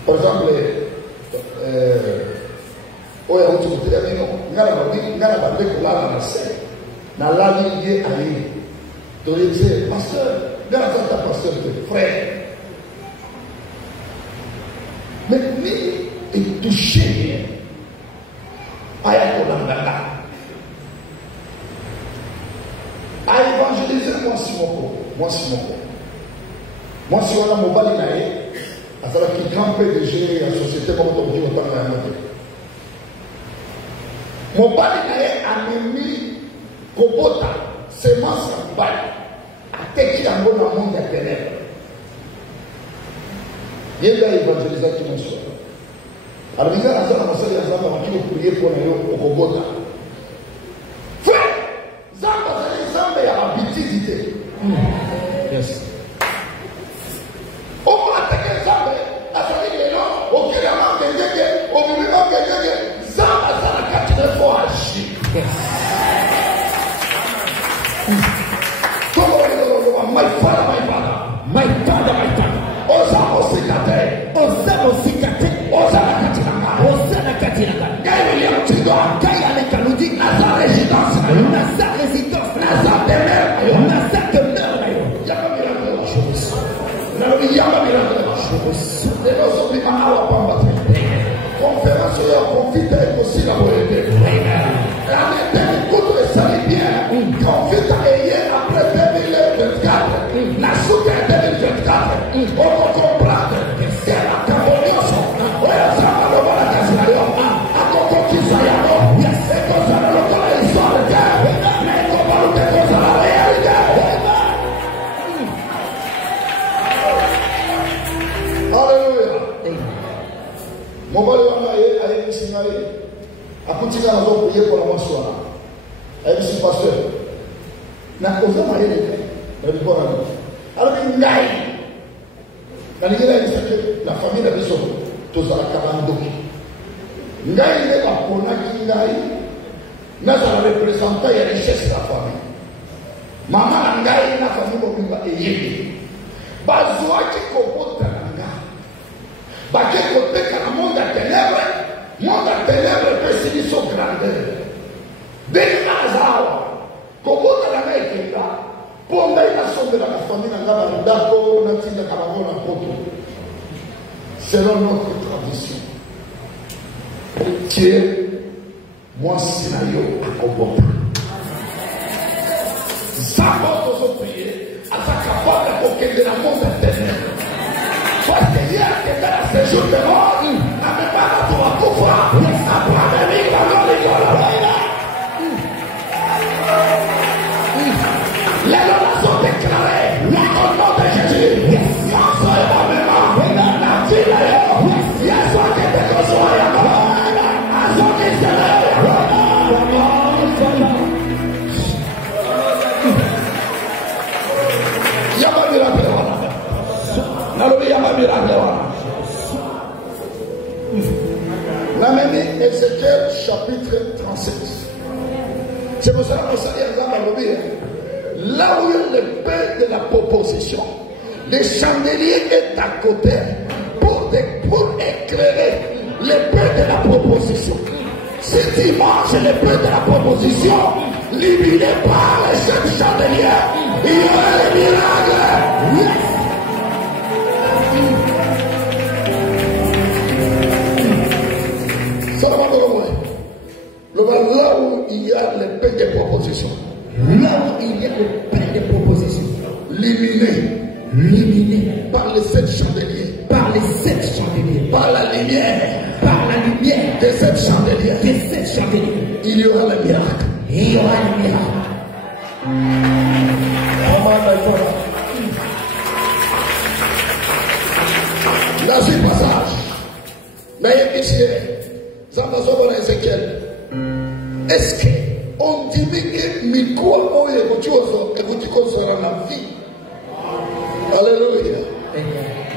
par exemple, au Yaoutou, tu as dit non, ngala ba de la na se, na la lié aïe. Donc il dit pasteur, ngala ta pasteur frère. Mais ni est touché. Aya kolangala. A évangéliser moi Simoko. Moi si on a mon bali naé, à savoir qui grand PDG la société comme on dit autant la moitié. Mon bali naé a mis Kobota, semence en bali, a teki en bon monde à ténèbres. Il y a évangéliser qui m'en soit. Alors, il y a un Zamba qui va prier pour nous au Kogota. Frère, Zamba, c'est Zamba, il y a la bêtisité. Yes. Au moins, c'est que Zamba, à ce niveau, au Kéraman, au Mimimam, Zamba, ça n'a qu'à te faire agir. Yes. Comment on dit, my father. My father. Osamo Sikate. Osana Katinaka. Gaya Tigo. Gaya le Kaludi. Nasa résidence. Nasa résidence. Nasa demeure. Nasa demeure. Yama miracle. Yama miracle. Les gens sont venus à la Pambate. Conférence, confite aussi la volonté. La méthode coûte le salut bien. Confite hier après 2024. La soutien 2024. On va comprendre. C'est la Camerounioso. Mon mari a été signalé. A continué à prier pour la moisson. Elle dit pasteur. N'a causé ma yéle. Elle dit quoi? Alors il y a la famille de Bissot. Tous à la Kabandoki. Ngaï n'est pas pour Ngaï. N'a pas représenté la richesse de la famille. Maman Ngaï n'a pas famille mobile et yéli. Bazoua qui comporte la Ngaï. Baké côté que le monde à ténèbres peut se dire son grandeur. Dès que Nazawa, comment on a été là, pour mettre la somme de la famille dans la d'accord, on a dit la caravane en poto. Selon notre tradition, Dieu, moi, scénario à Kobota. Ça va nous prier à sa capable pour qu'il y ait la monde à ténèbres. Parce que hier, quelqu'un a ces jours de mort, n'avait pas la tour à Kofa, après venir dans le rigole. Les lois sont déclarées, au nom de Jésus, sans énormément, la vie d'ailleurs, il y a soit que te consomme, Ézéchiel chapitre 37. C'est pour ça que là où il y a l'épée de la proposition, le chandelier est à côté pour éclairer l'épée de la proposition. Si tu manges l'épée de la proposition, libéré par les sept chandeliers, il y aura les miracles. Yes. Là où il y a l'épée de proposition. Là où il y a l'épée de proposition. L'illuminé par les sept chandeliers. Par les sept chandeliers. Par la lumière. Par la lumière. Des sept chandeliers. Des sept chandeliers. Il y aura le miracle. Il y aura le miracle. Là, c'est le passage. Mais ici, ça va se voir Ézéchiel. Est-ce qu'on dit que Mikoua écoute sur la vie? Alléluia.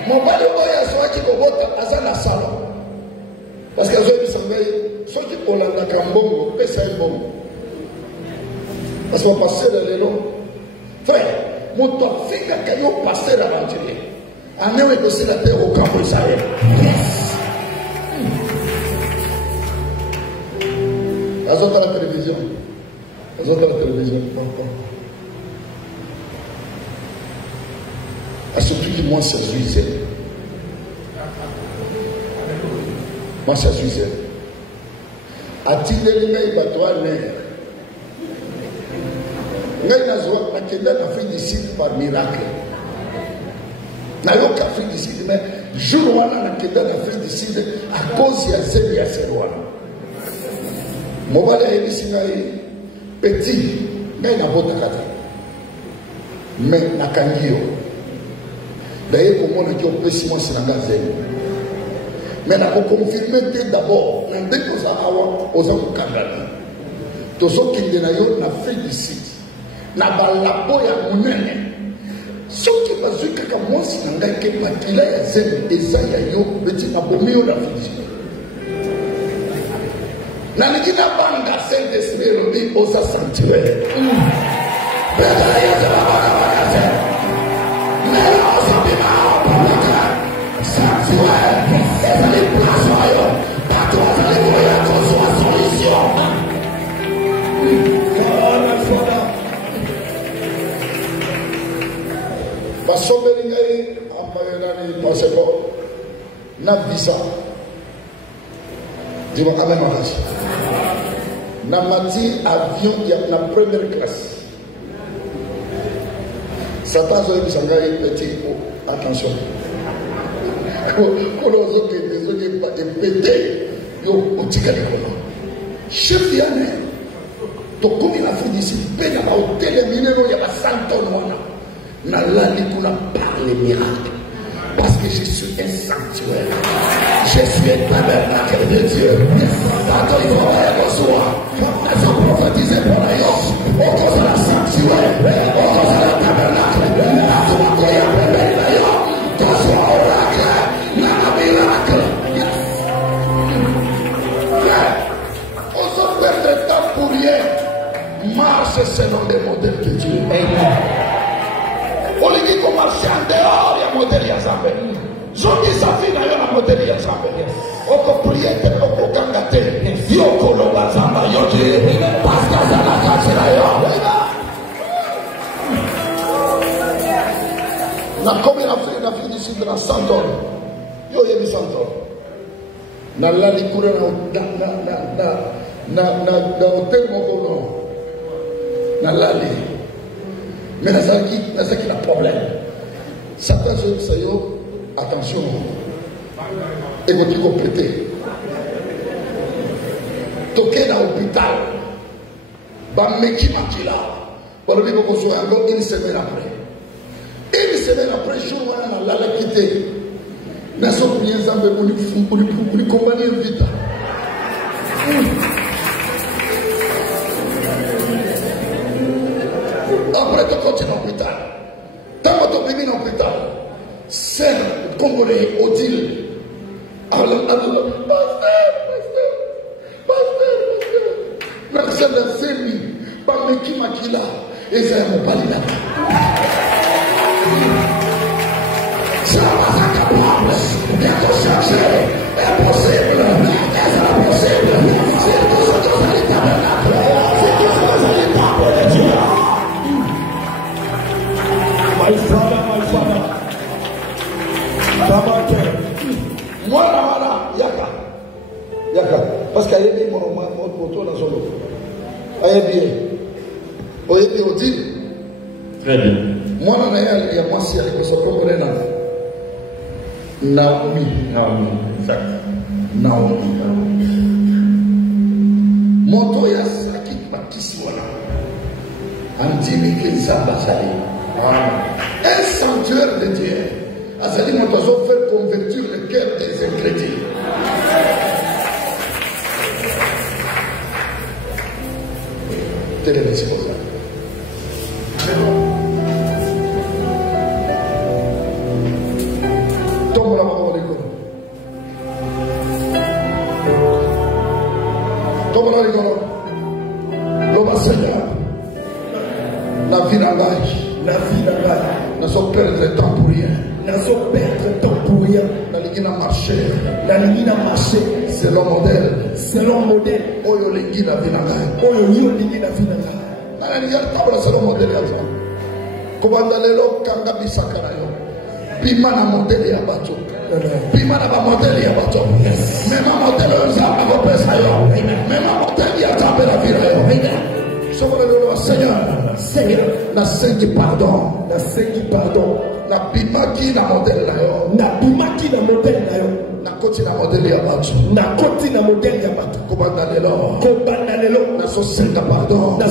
Mon père a soit qui comporte à la salon. Parce que je vais ceux qui ont la Kambongo, c'est un bon. Parce qu'on passe dans les noms. Frère, mon toit fait qu'il y a passé l'aventurier. En même temps, c'est la terre au camp d'Israël. Yes. Les autres à la télévision. Les autres à la télévision. À surtout qui moi c'est Zuizel. Moi c'est Zuizel. A Tindelinga il va toi l'air. Ngai na zoa makenda na fin du site par miracle. Na yo ka fin du site mais jour wana na kenda na fin du site à cause ya zeli ya serwana. Mobile est petit, mais il n'a pas de carte. Mais il n'a qu'un guillot. D'ailleurs, pour moi, il y a un peu de ciment sur la gazelle. Mais il a confirmé d'abord, il y a des choses à avoir aux hommes de Canada. Tous ceux qui ont fait du site, il y a un labo à Mounene. Ceux qui ont vu que moi, si il y a un peu de zèle, et ça, il y a un petit peu de la vie. Nanikina banga Saint-Esprit rodi osa sanctuaire. Bédaïe de la banga. Mais osa bima opalaka. Sanctuaire. C'est les places royaux. Partout dans les voyages qu'on soit solution. Basoberingai amayonani paseko. Nabisa. Dis-moi amen ma vache. Namati avion il y a la première classe. Satan zoe bisangai petit attention. Kono zoke désolé pas de péter yo otikali kono. Chef yane to komi na fini si pena ba hôtel minero ya ba santon wana. Na lali kuna par les miracles. Parce que je suis un sanctuaire. Je suis un tabernacle de Dieu. Attends, il faut aller au soir. Elles ont prophétisé pour la yos. Au cause de la sanctuaire. Au cause de la tabernacle. À tout moment, il y a un bébé de la yos. Dans son oracle. Dans le miracle. On se perd de temps pour rien. Marche selon les modèles de Dieu. Amen. On lui dit qu'on marche en dehors, il y a un modèle de Zambé. Zondi Safi n'a pas modèle de Zambé. On peut prier, on peut cangater. Yoko lo bazamba, yoji. Parce que ça n'a pas de la commune d'Afrique du Sud de la Santor. Yo yebi Santor. Na lali kure na hotel mokono. Na lali. Mais c'est qui le problème. Certains se disent, attention, et vous dites compléter. Toqué dans l'hôpital, Bameki Makila, pour le dire qu'on soit encore une semaine après. Une semaine après, je suis allé à la quitté. Mais ce que nous avons pour compagnie vite. Après, tu continues à l'hôpital. Tant que tu es venu à l'hôpital, c'est le Congolais, Odile. Alors, n'est pas libéré. Ça va être capable de chercher. Impossible. Est-ce impossible? C'est toujours dans les tabernacles. C'est toujours dans les temples de Dieu. My father. Voilà, yaka. Parce qu'il y a des motos dans son lot. Aïe bien. On dit. Très bien. Moi, il y a moi si avec son propre nom. Naomi. Exact. Naomi. Moto ya saki baptisi wana. Andimi Kizaba Sali. Un sanctuaire de Dieu. Azali Motozo fait convertir le cœur des incrédules. Télévision. Tombe la parole de Dieu. Tombe la parole de Dieu. L'homme Seigneur. La vie n'a pas. Nous sommes perdre le temps pour rien. La ligne a marché. C'est le modèle. Oyo lingi na vinanga. Na ligne tabla c'est le modèle ya toi. Kobanda lelo kanga bisakara yo. Pima na modèle ya bato. Pima na ba modèle ya bato. Même modèle za ba pesa yo. Même modèle ya tabela vira yo. Seigneur, na sengi pardon. Na bimaki na modèle na yo. Na koti na modèle ya bato. Kobanda lelo. Na so senga pardon. Na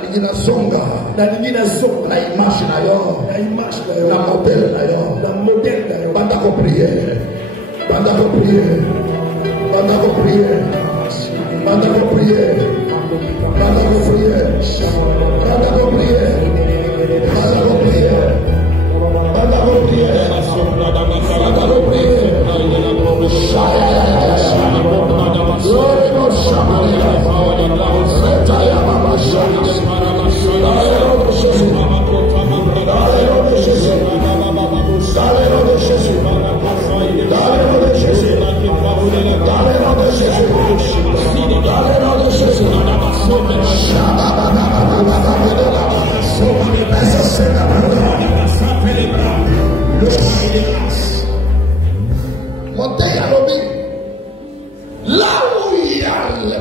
lingi na zonga. Na image na yo. Na modèle na yo. Banda ko prier. Là où il y a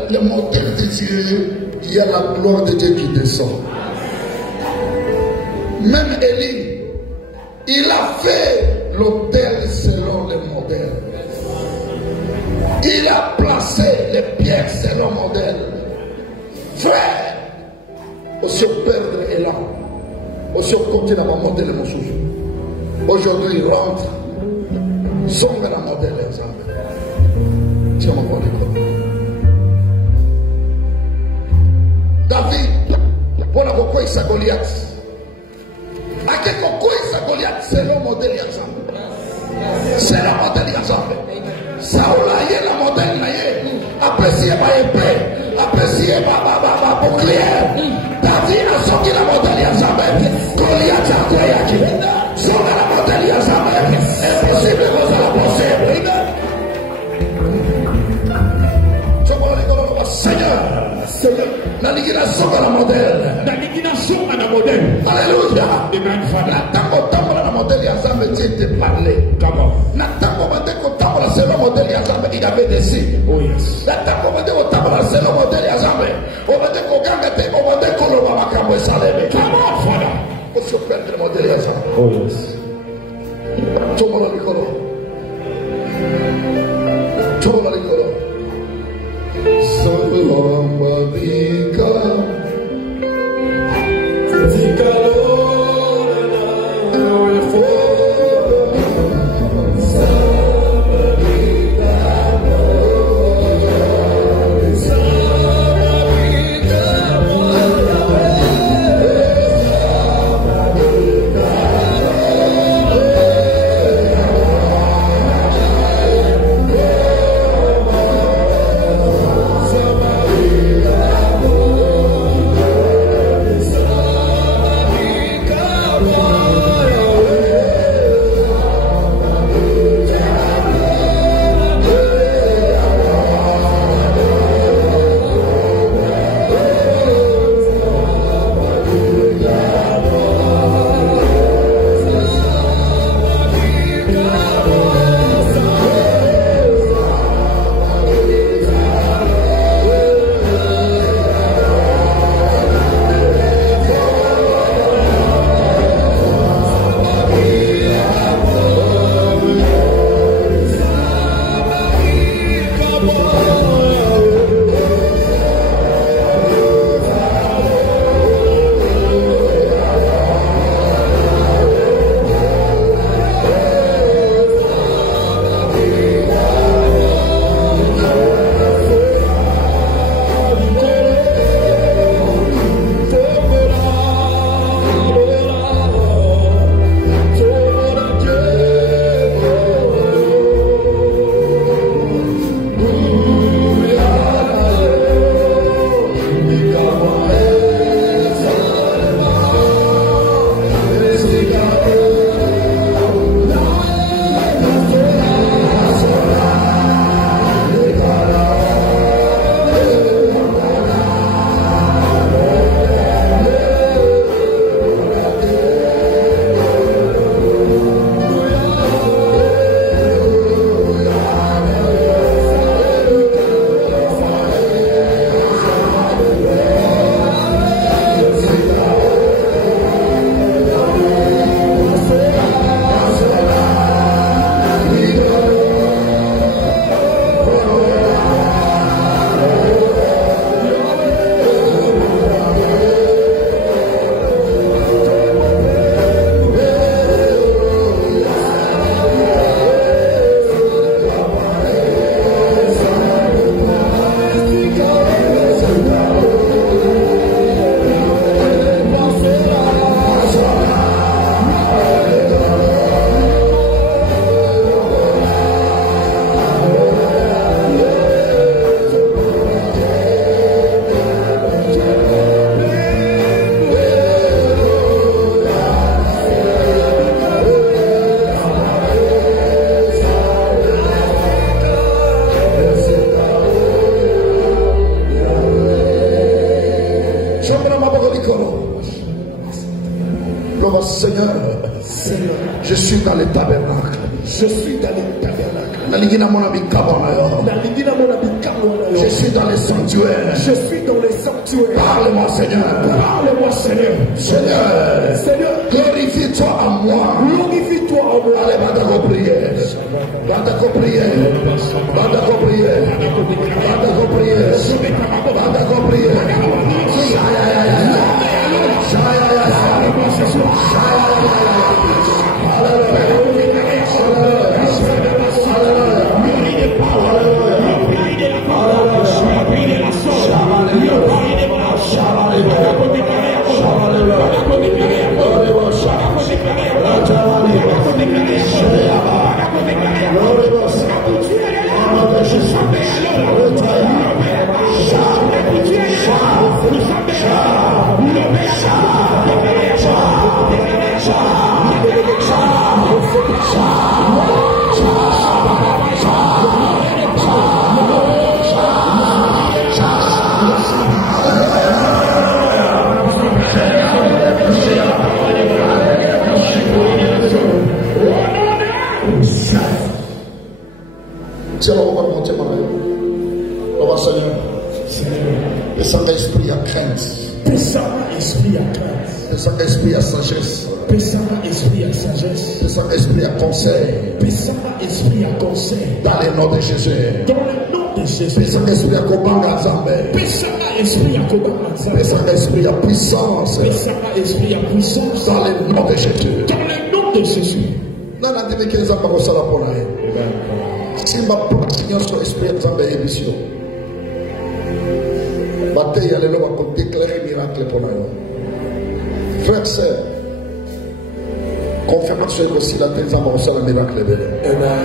le modèle de Dieu, il y a la gloire de Dieu qui descend. Même Élie, il a fait l'autel selon le modèle. Il a placé les pierres selon le modèle. Frère, aussi perdre élan, aussi continuer à modèle mon souffle. Aujourd'hui, il rentre. Sommes dans le modèle exemple. Tiens mon bon école. David, pour la beaucoup il s'est Goliath. À quel moment il s'est Goliath, c'est le modèle exemple. C'est le modèle exemple. Saoul a eu le modèle là. Apprécié par épée, apprécié par bouclier. David a sorti le modèle exemple. Goliath a croyé. Sur la modèle exemple. Impossible, vous allez possible. Seigneur, la liquidation à la modèle. Alléluia. La tango la modèle Yazam Dieu te parlait. La tango c'est le modèle Yazam il avait des signes. La tango c'est le modèle Yazam. On va dire qu'on gagne des modèles qu'on va macabre salé. Comment voilà? On se perd le modèle Yazam. Oh yes. Tout le monde a l'école. Tout le monde a l'école. suis dans les tabernacles. Je suis dans les tabernacles. Je suis dans les sanctuaires. Je suis dans les sanctuaires. Parle-moi, Seigneur. Parle-moi, Seigneur. Seigneur. Seigneur. Glorifie-toi à moi. Glorifie-toi à moi. Allez, va t'en prier. Va t'en prier. Va t'en prier. Va t'en prier. Va t'en prier. Tiens, on va monter ma main. On va, Seigneur. Descends l'esprit à crainte. Descends l'esprit à crainte. Descends l'esprit à sagesse. Descends l'esprit à sagesse. Descends l'esprit à conseil. Descends l'esprit à conseil. Dans le nom de Jésus. Dans le nom de Jésus. Descends l'esprit à combattre Zambé. Descends l'esprit à combattre Zambé. Descends l'esprit à puissance. Descends l'esprit à puissance. Dans le nom de Jésus. Dans le nom de Jésus. Non, non, dis-moi qu'ils ont pas reçu la parole. Si ma Seigneur sur l'esprit de Zambé émission. Bataille, il y a le va déclarer miracle pour nous. Frère, sœur, confirmation aussi la tête Zambé reçu le miracle. Amen.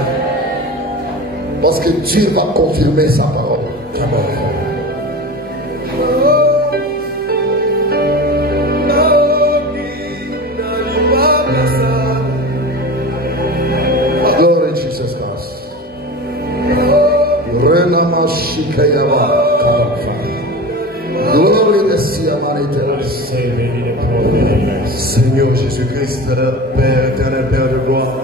Parce que Dieu va confirmer sa parole. Amen. Glory to Jesus Christ. Glory de Seigneur Jésus-Christ, Père éternel, Père de gloire,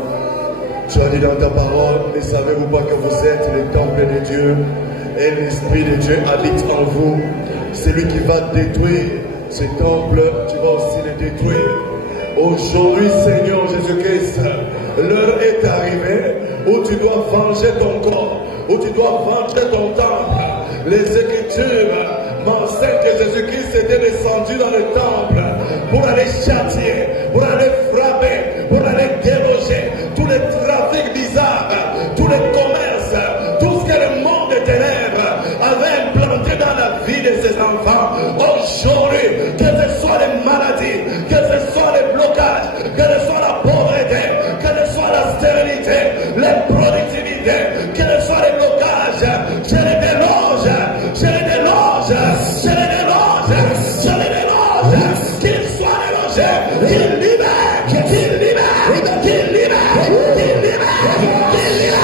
tu as dit dans ta parole, ne savez-vous pas que vous êtes le temple de Dieu et l'Esprit de Dieu habite en vous. Celui qui va détruire ce temple, tu vas aussi le détruire. Aujourd'hui, Seigneur Jésus-Christ, l'heure est arrivée où tu dois venger ton corps, où tu dois venger ton temple. Les Écritures m'enseignent que Jésus-Christ était descendu dans le temple pour aller châtier, pour aller frapper, pour aller déloger tous les trafics bizarres, tous les commerces, tout ce que le monde des ténèbres avait implanté dans la vie de ses enfants. Aujourd'hui, que ce soit les maladies, que ce soit les blocages, que ce soit la pauvreté, que ce soit la stérilité, l'improductivité, que ce soit les blocages, je les déloge, je les déloge, je les déloge, je les déloge, qu'ils soient délogés, qu'ils libèrent, qu'ils libèrent, qu'ils libèrent, qu'ils libèrent, qu'ils libèrent.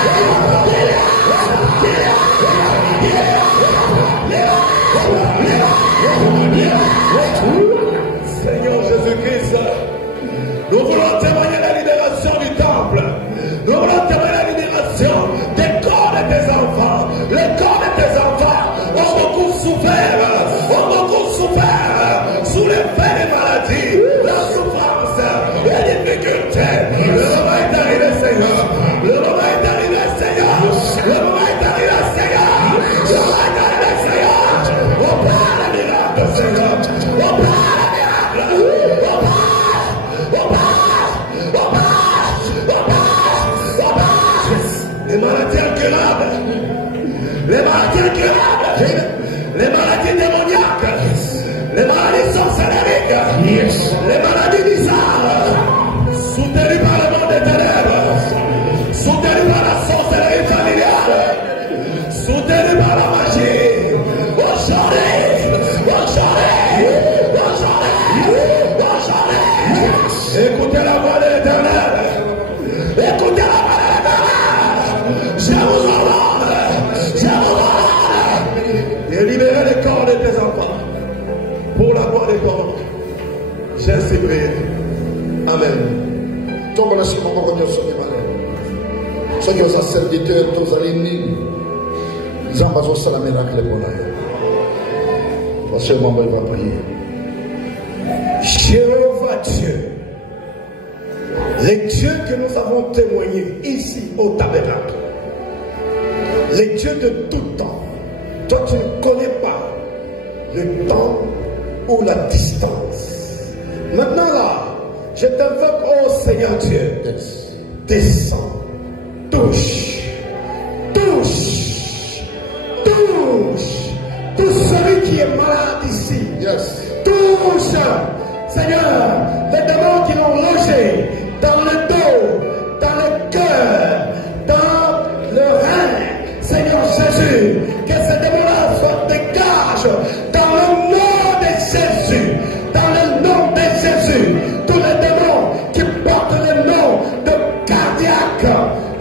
Seigneur Jésus-Christ, nous voulons témoigner la libération du temple. Nous voulons témoigner la libération des corps de tes enfants. Les corps de tes enfants ont beaucoup souffert sous l'effet des maladies, la souffrance, les difficultés. Le moment est arrivé, Seigneur. Le moment est arrivé, Seigneur. Le moment est arrivé, Seigneur. Le moment est arrivé, Seigneur. On parle de miracle, Seigneur. On parle de miracle. Les maladies incurables, les maladies incurables, les maladies démoniaques, les maladies sorcellériques, les maladies bizarres, soutenues par le monde des ténèbres, soutenues par la sorcellerie familiale, soutenues par la magie. Aujourd'hui, écoutez la voix de l'Éternel. Écoutez la voix de l'Éternel. Je vous ordonne de libérer les corps de tes enfants pour la gloire des corps. J'ai ainsi prié remercie mon reconnaît sur les malades. Ceux qui ont sa serviteur, tous alignés, ils ont besoin de la miracle pour la. Parce que maman va prier. Jéhovah Dieu, les dieux que nous avons témoignés ici au tabernacle, les dieux de tout temps, toi tu ne connais pas le temps ou la distance. Maintenant là, je t'invoque, oh Seigneur Dieu, descends, touche, touche, touche, tout celui qui est malade ici, touche, Seigneur, les démons qui l'ont logé dans le dos, dans le cœur, dans le rein, Seigneur Jésus, que ces démons-là soient dégagés dans le nom de Jésus, dans le nom de Jésus, tous les démons qui portent le nom de cardiaque,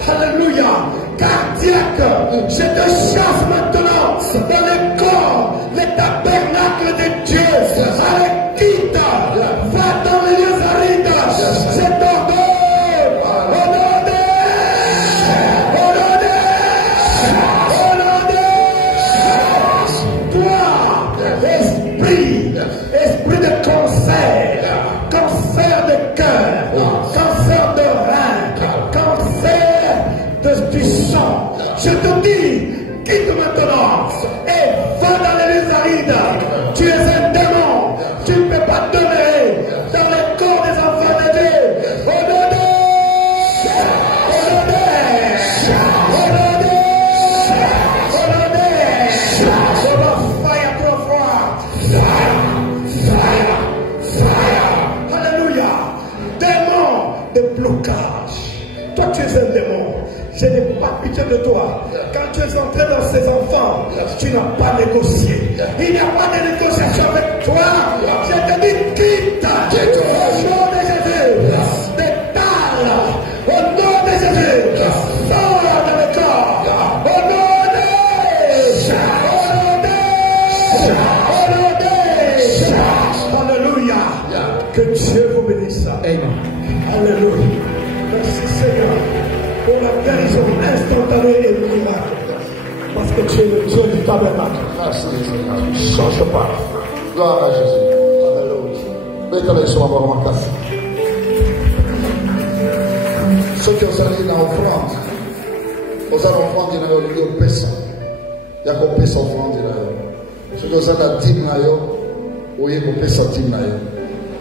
alléluia, cardiaque, je te chasse maintenant dans le corps, le tabernacle de Dieu, allez, quitte, va dans les lieux arides, je t'ordonne, esprit de cancer de cœur, cancer de rein, cancer du sang, je te dis, quitte maintenant et va dans les lieux arides. Tu es un démon, tu ne peux pas demeurer dans le corps des enfants de Dieu. Alléluia. Démon de blocage. Toi tu es un démon. Je n'ai pas pitié de toi. Quand tu es entré dans ces enfants, tu n'as pas négocié. Il n'y a pas de négociation avec toi. Je te dis quitte. Au nom de Jésus. Détale. Au nom de Jésus. Sors dans le corps. Au nom de Alléluia. Que Dieu vous bénisse. Alléluia. Merci Seigneur pour la guérison instantanée et le miracle. Parce que tu es le Dieu du tabernacle. Merci Seigneur. Change pas. Gloire à Jésus. Alléluia. Mettez-les sur la casse. Ceux qui ont allé dans l'offrande, aux offrandes, il y a eu pesa. Il y a un pesa offrande. Ceux qui ont allé à dîme, il y a un pesa dîme.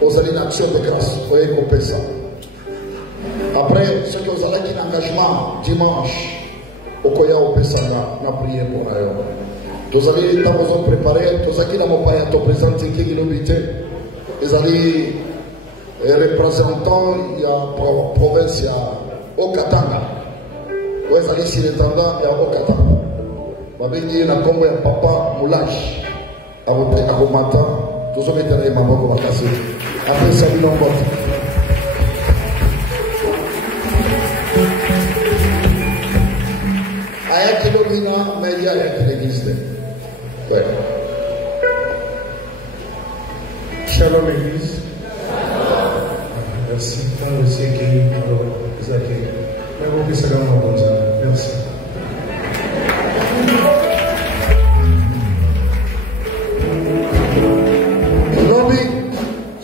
Aux allés dans l'action de grâce, il y a un pesa. Après, ceux qui ont allé dans l'engagement dimanche, au Koya au pesa, on a prié pour eux. Tous allés dans besoin préparé, tous allés dans mon pays, tous présenter qui est l'obité. Ils allés représentants, il y a province, il y a Okatanga. Où ils allés sur l'étendard, il y a Okatanga. Babé dit, la Congo, il y a Papa Moulage. À vos matins, tous les métallés, ma maman va casser. Après, ça lui l'emboîte. Aya kilomina, mais il y a l'église. Ouais. Shalom Église. Merci pour le sécurité pour les accueillir. Merci. Lobby,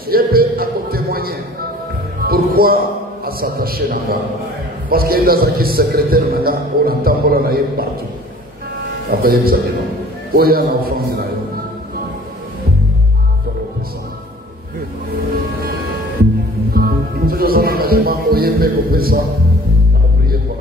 je peux à témoigner. Pourquoi à s'attacher là-bas? Parce qu'il y a des secrétaires maintenant, on entend partout. Après, il y a des amis. Oh, il y a un enfant de la si nous avons un engagement, on y est fait pour ça, on a prié pour eux.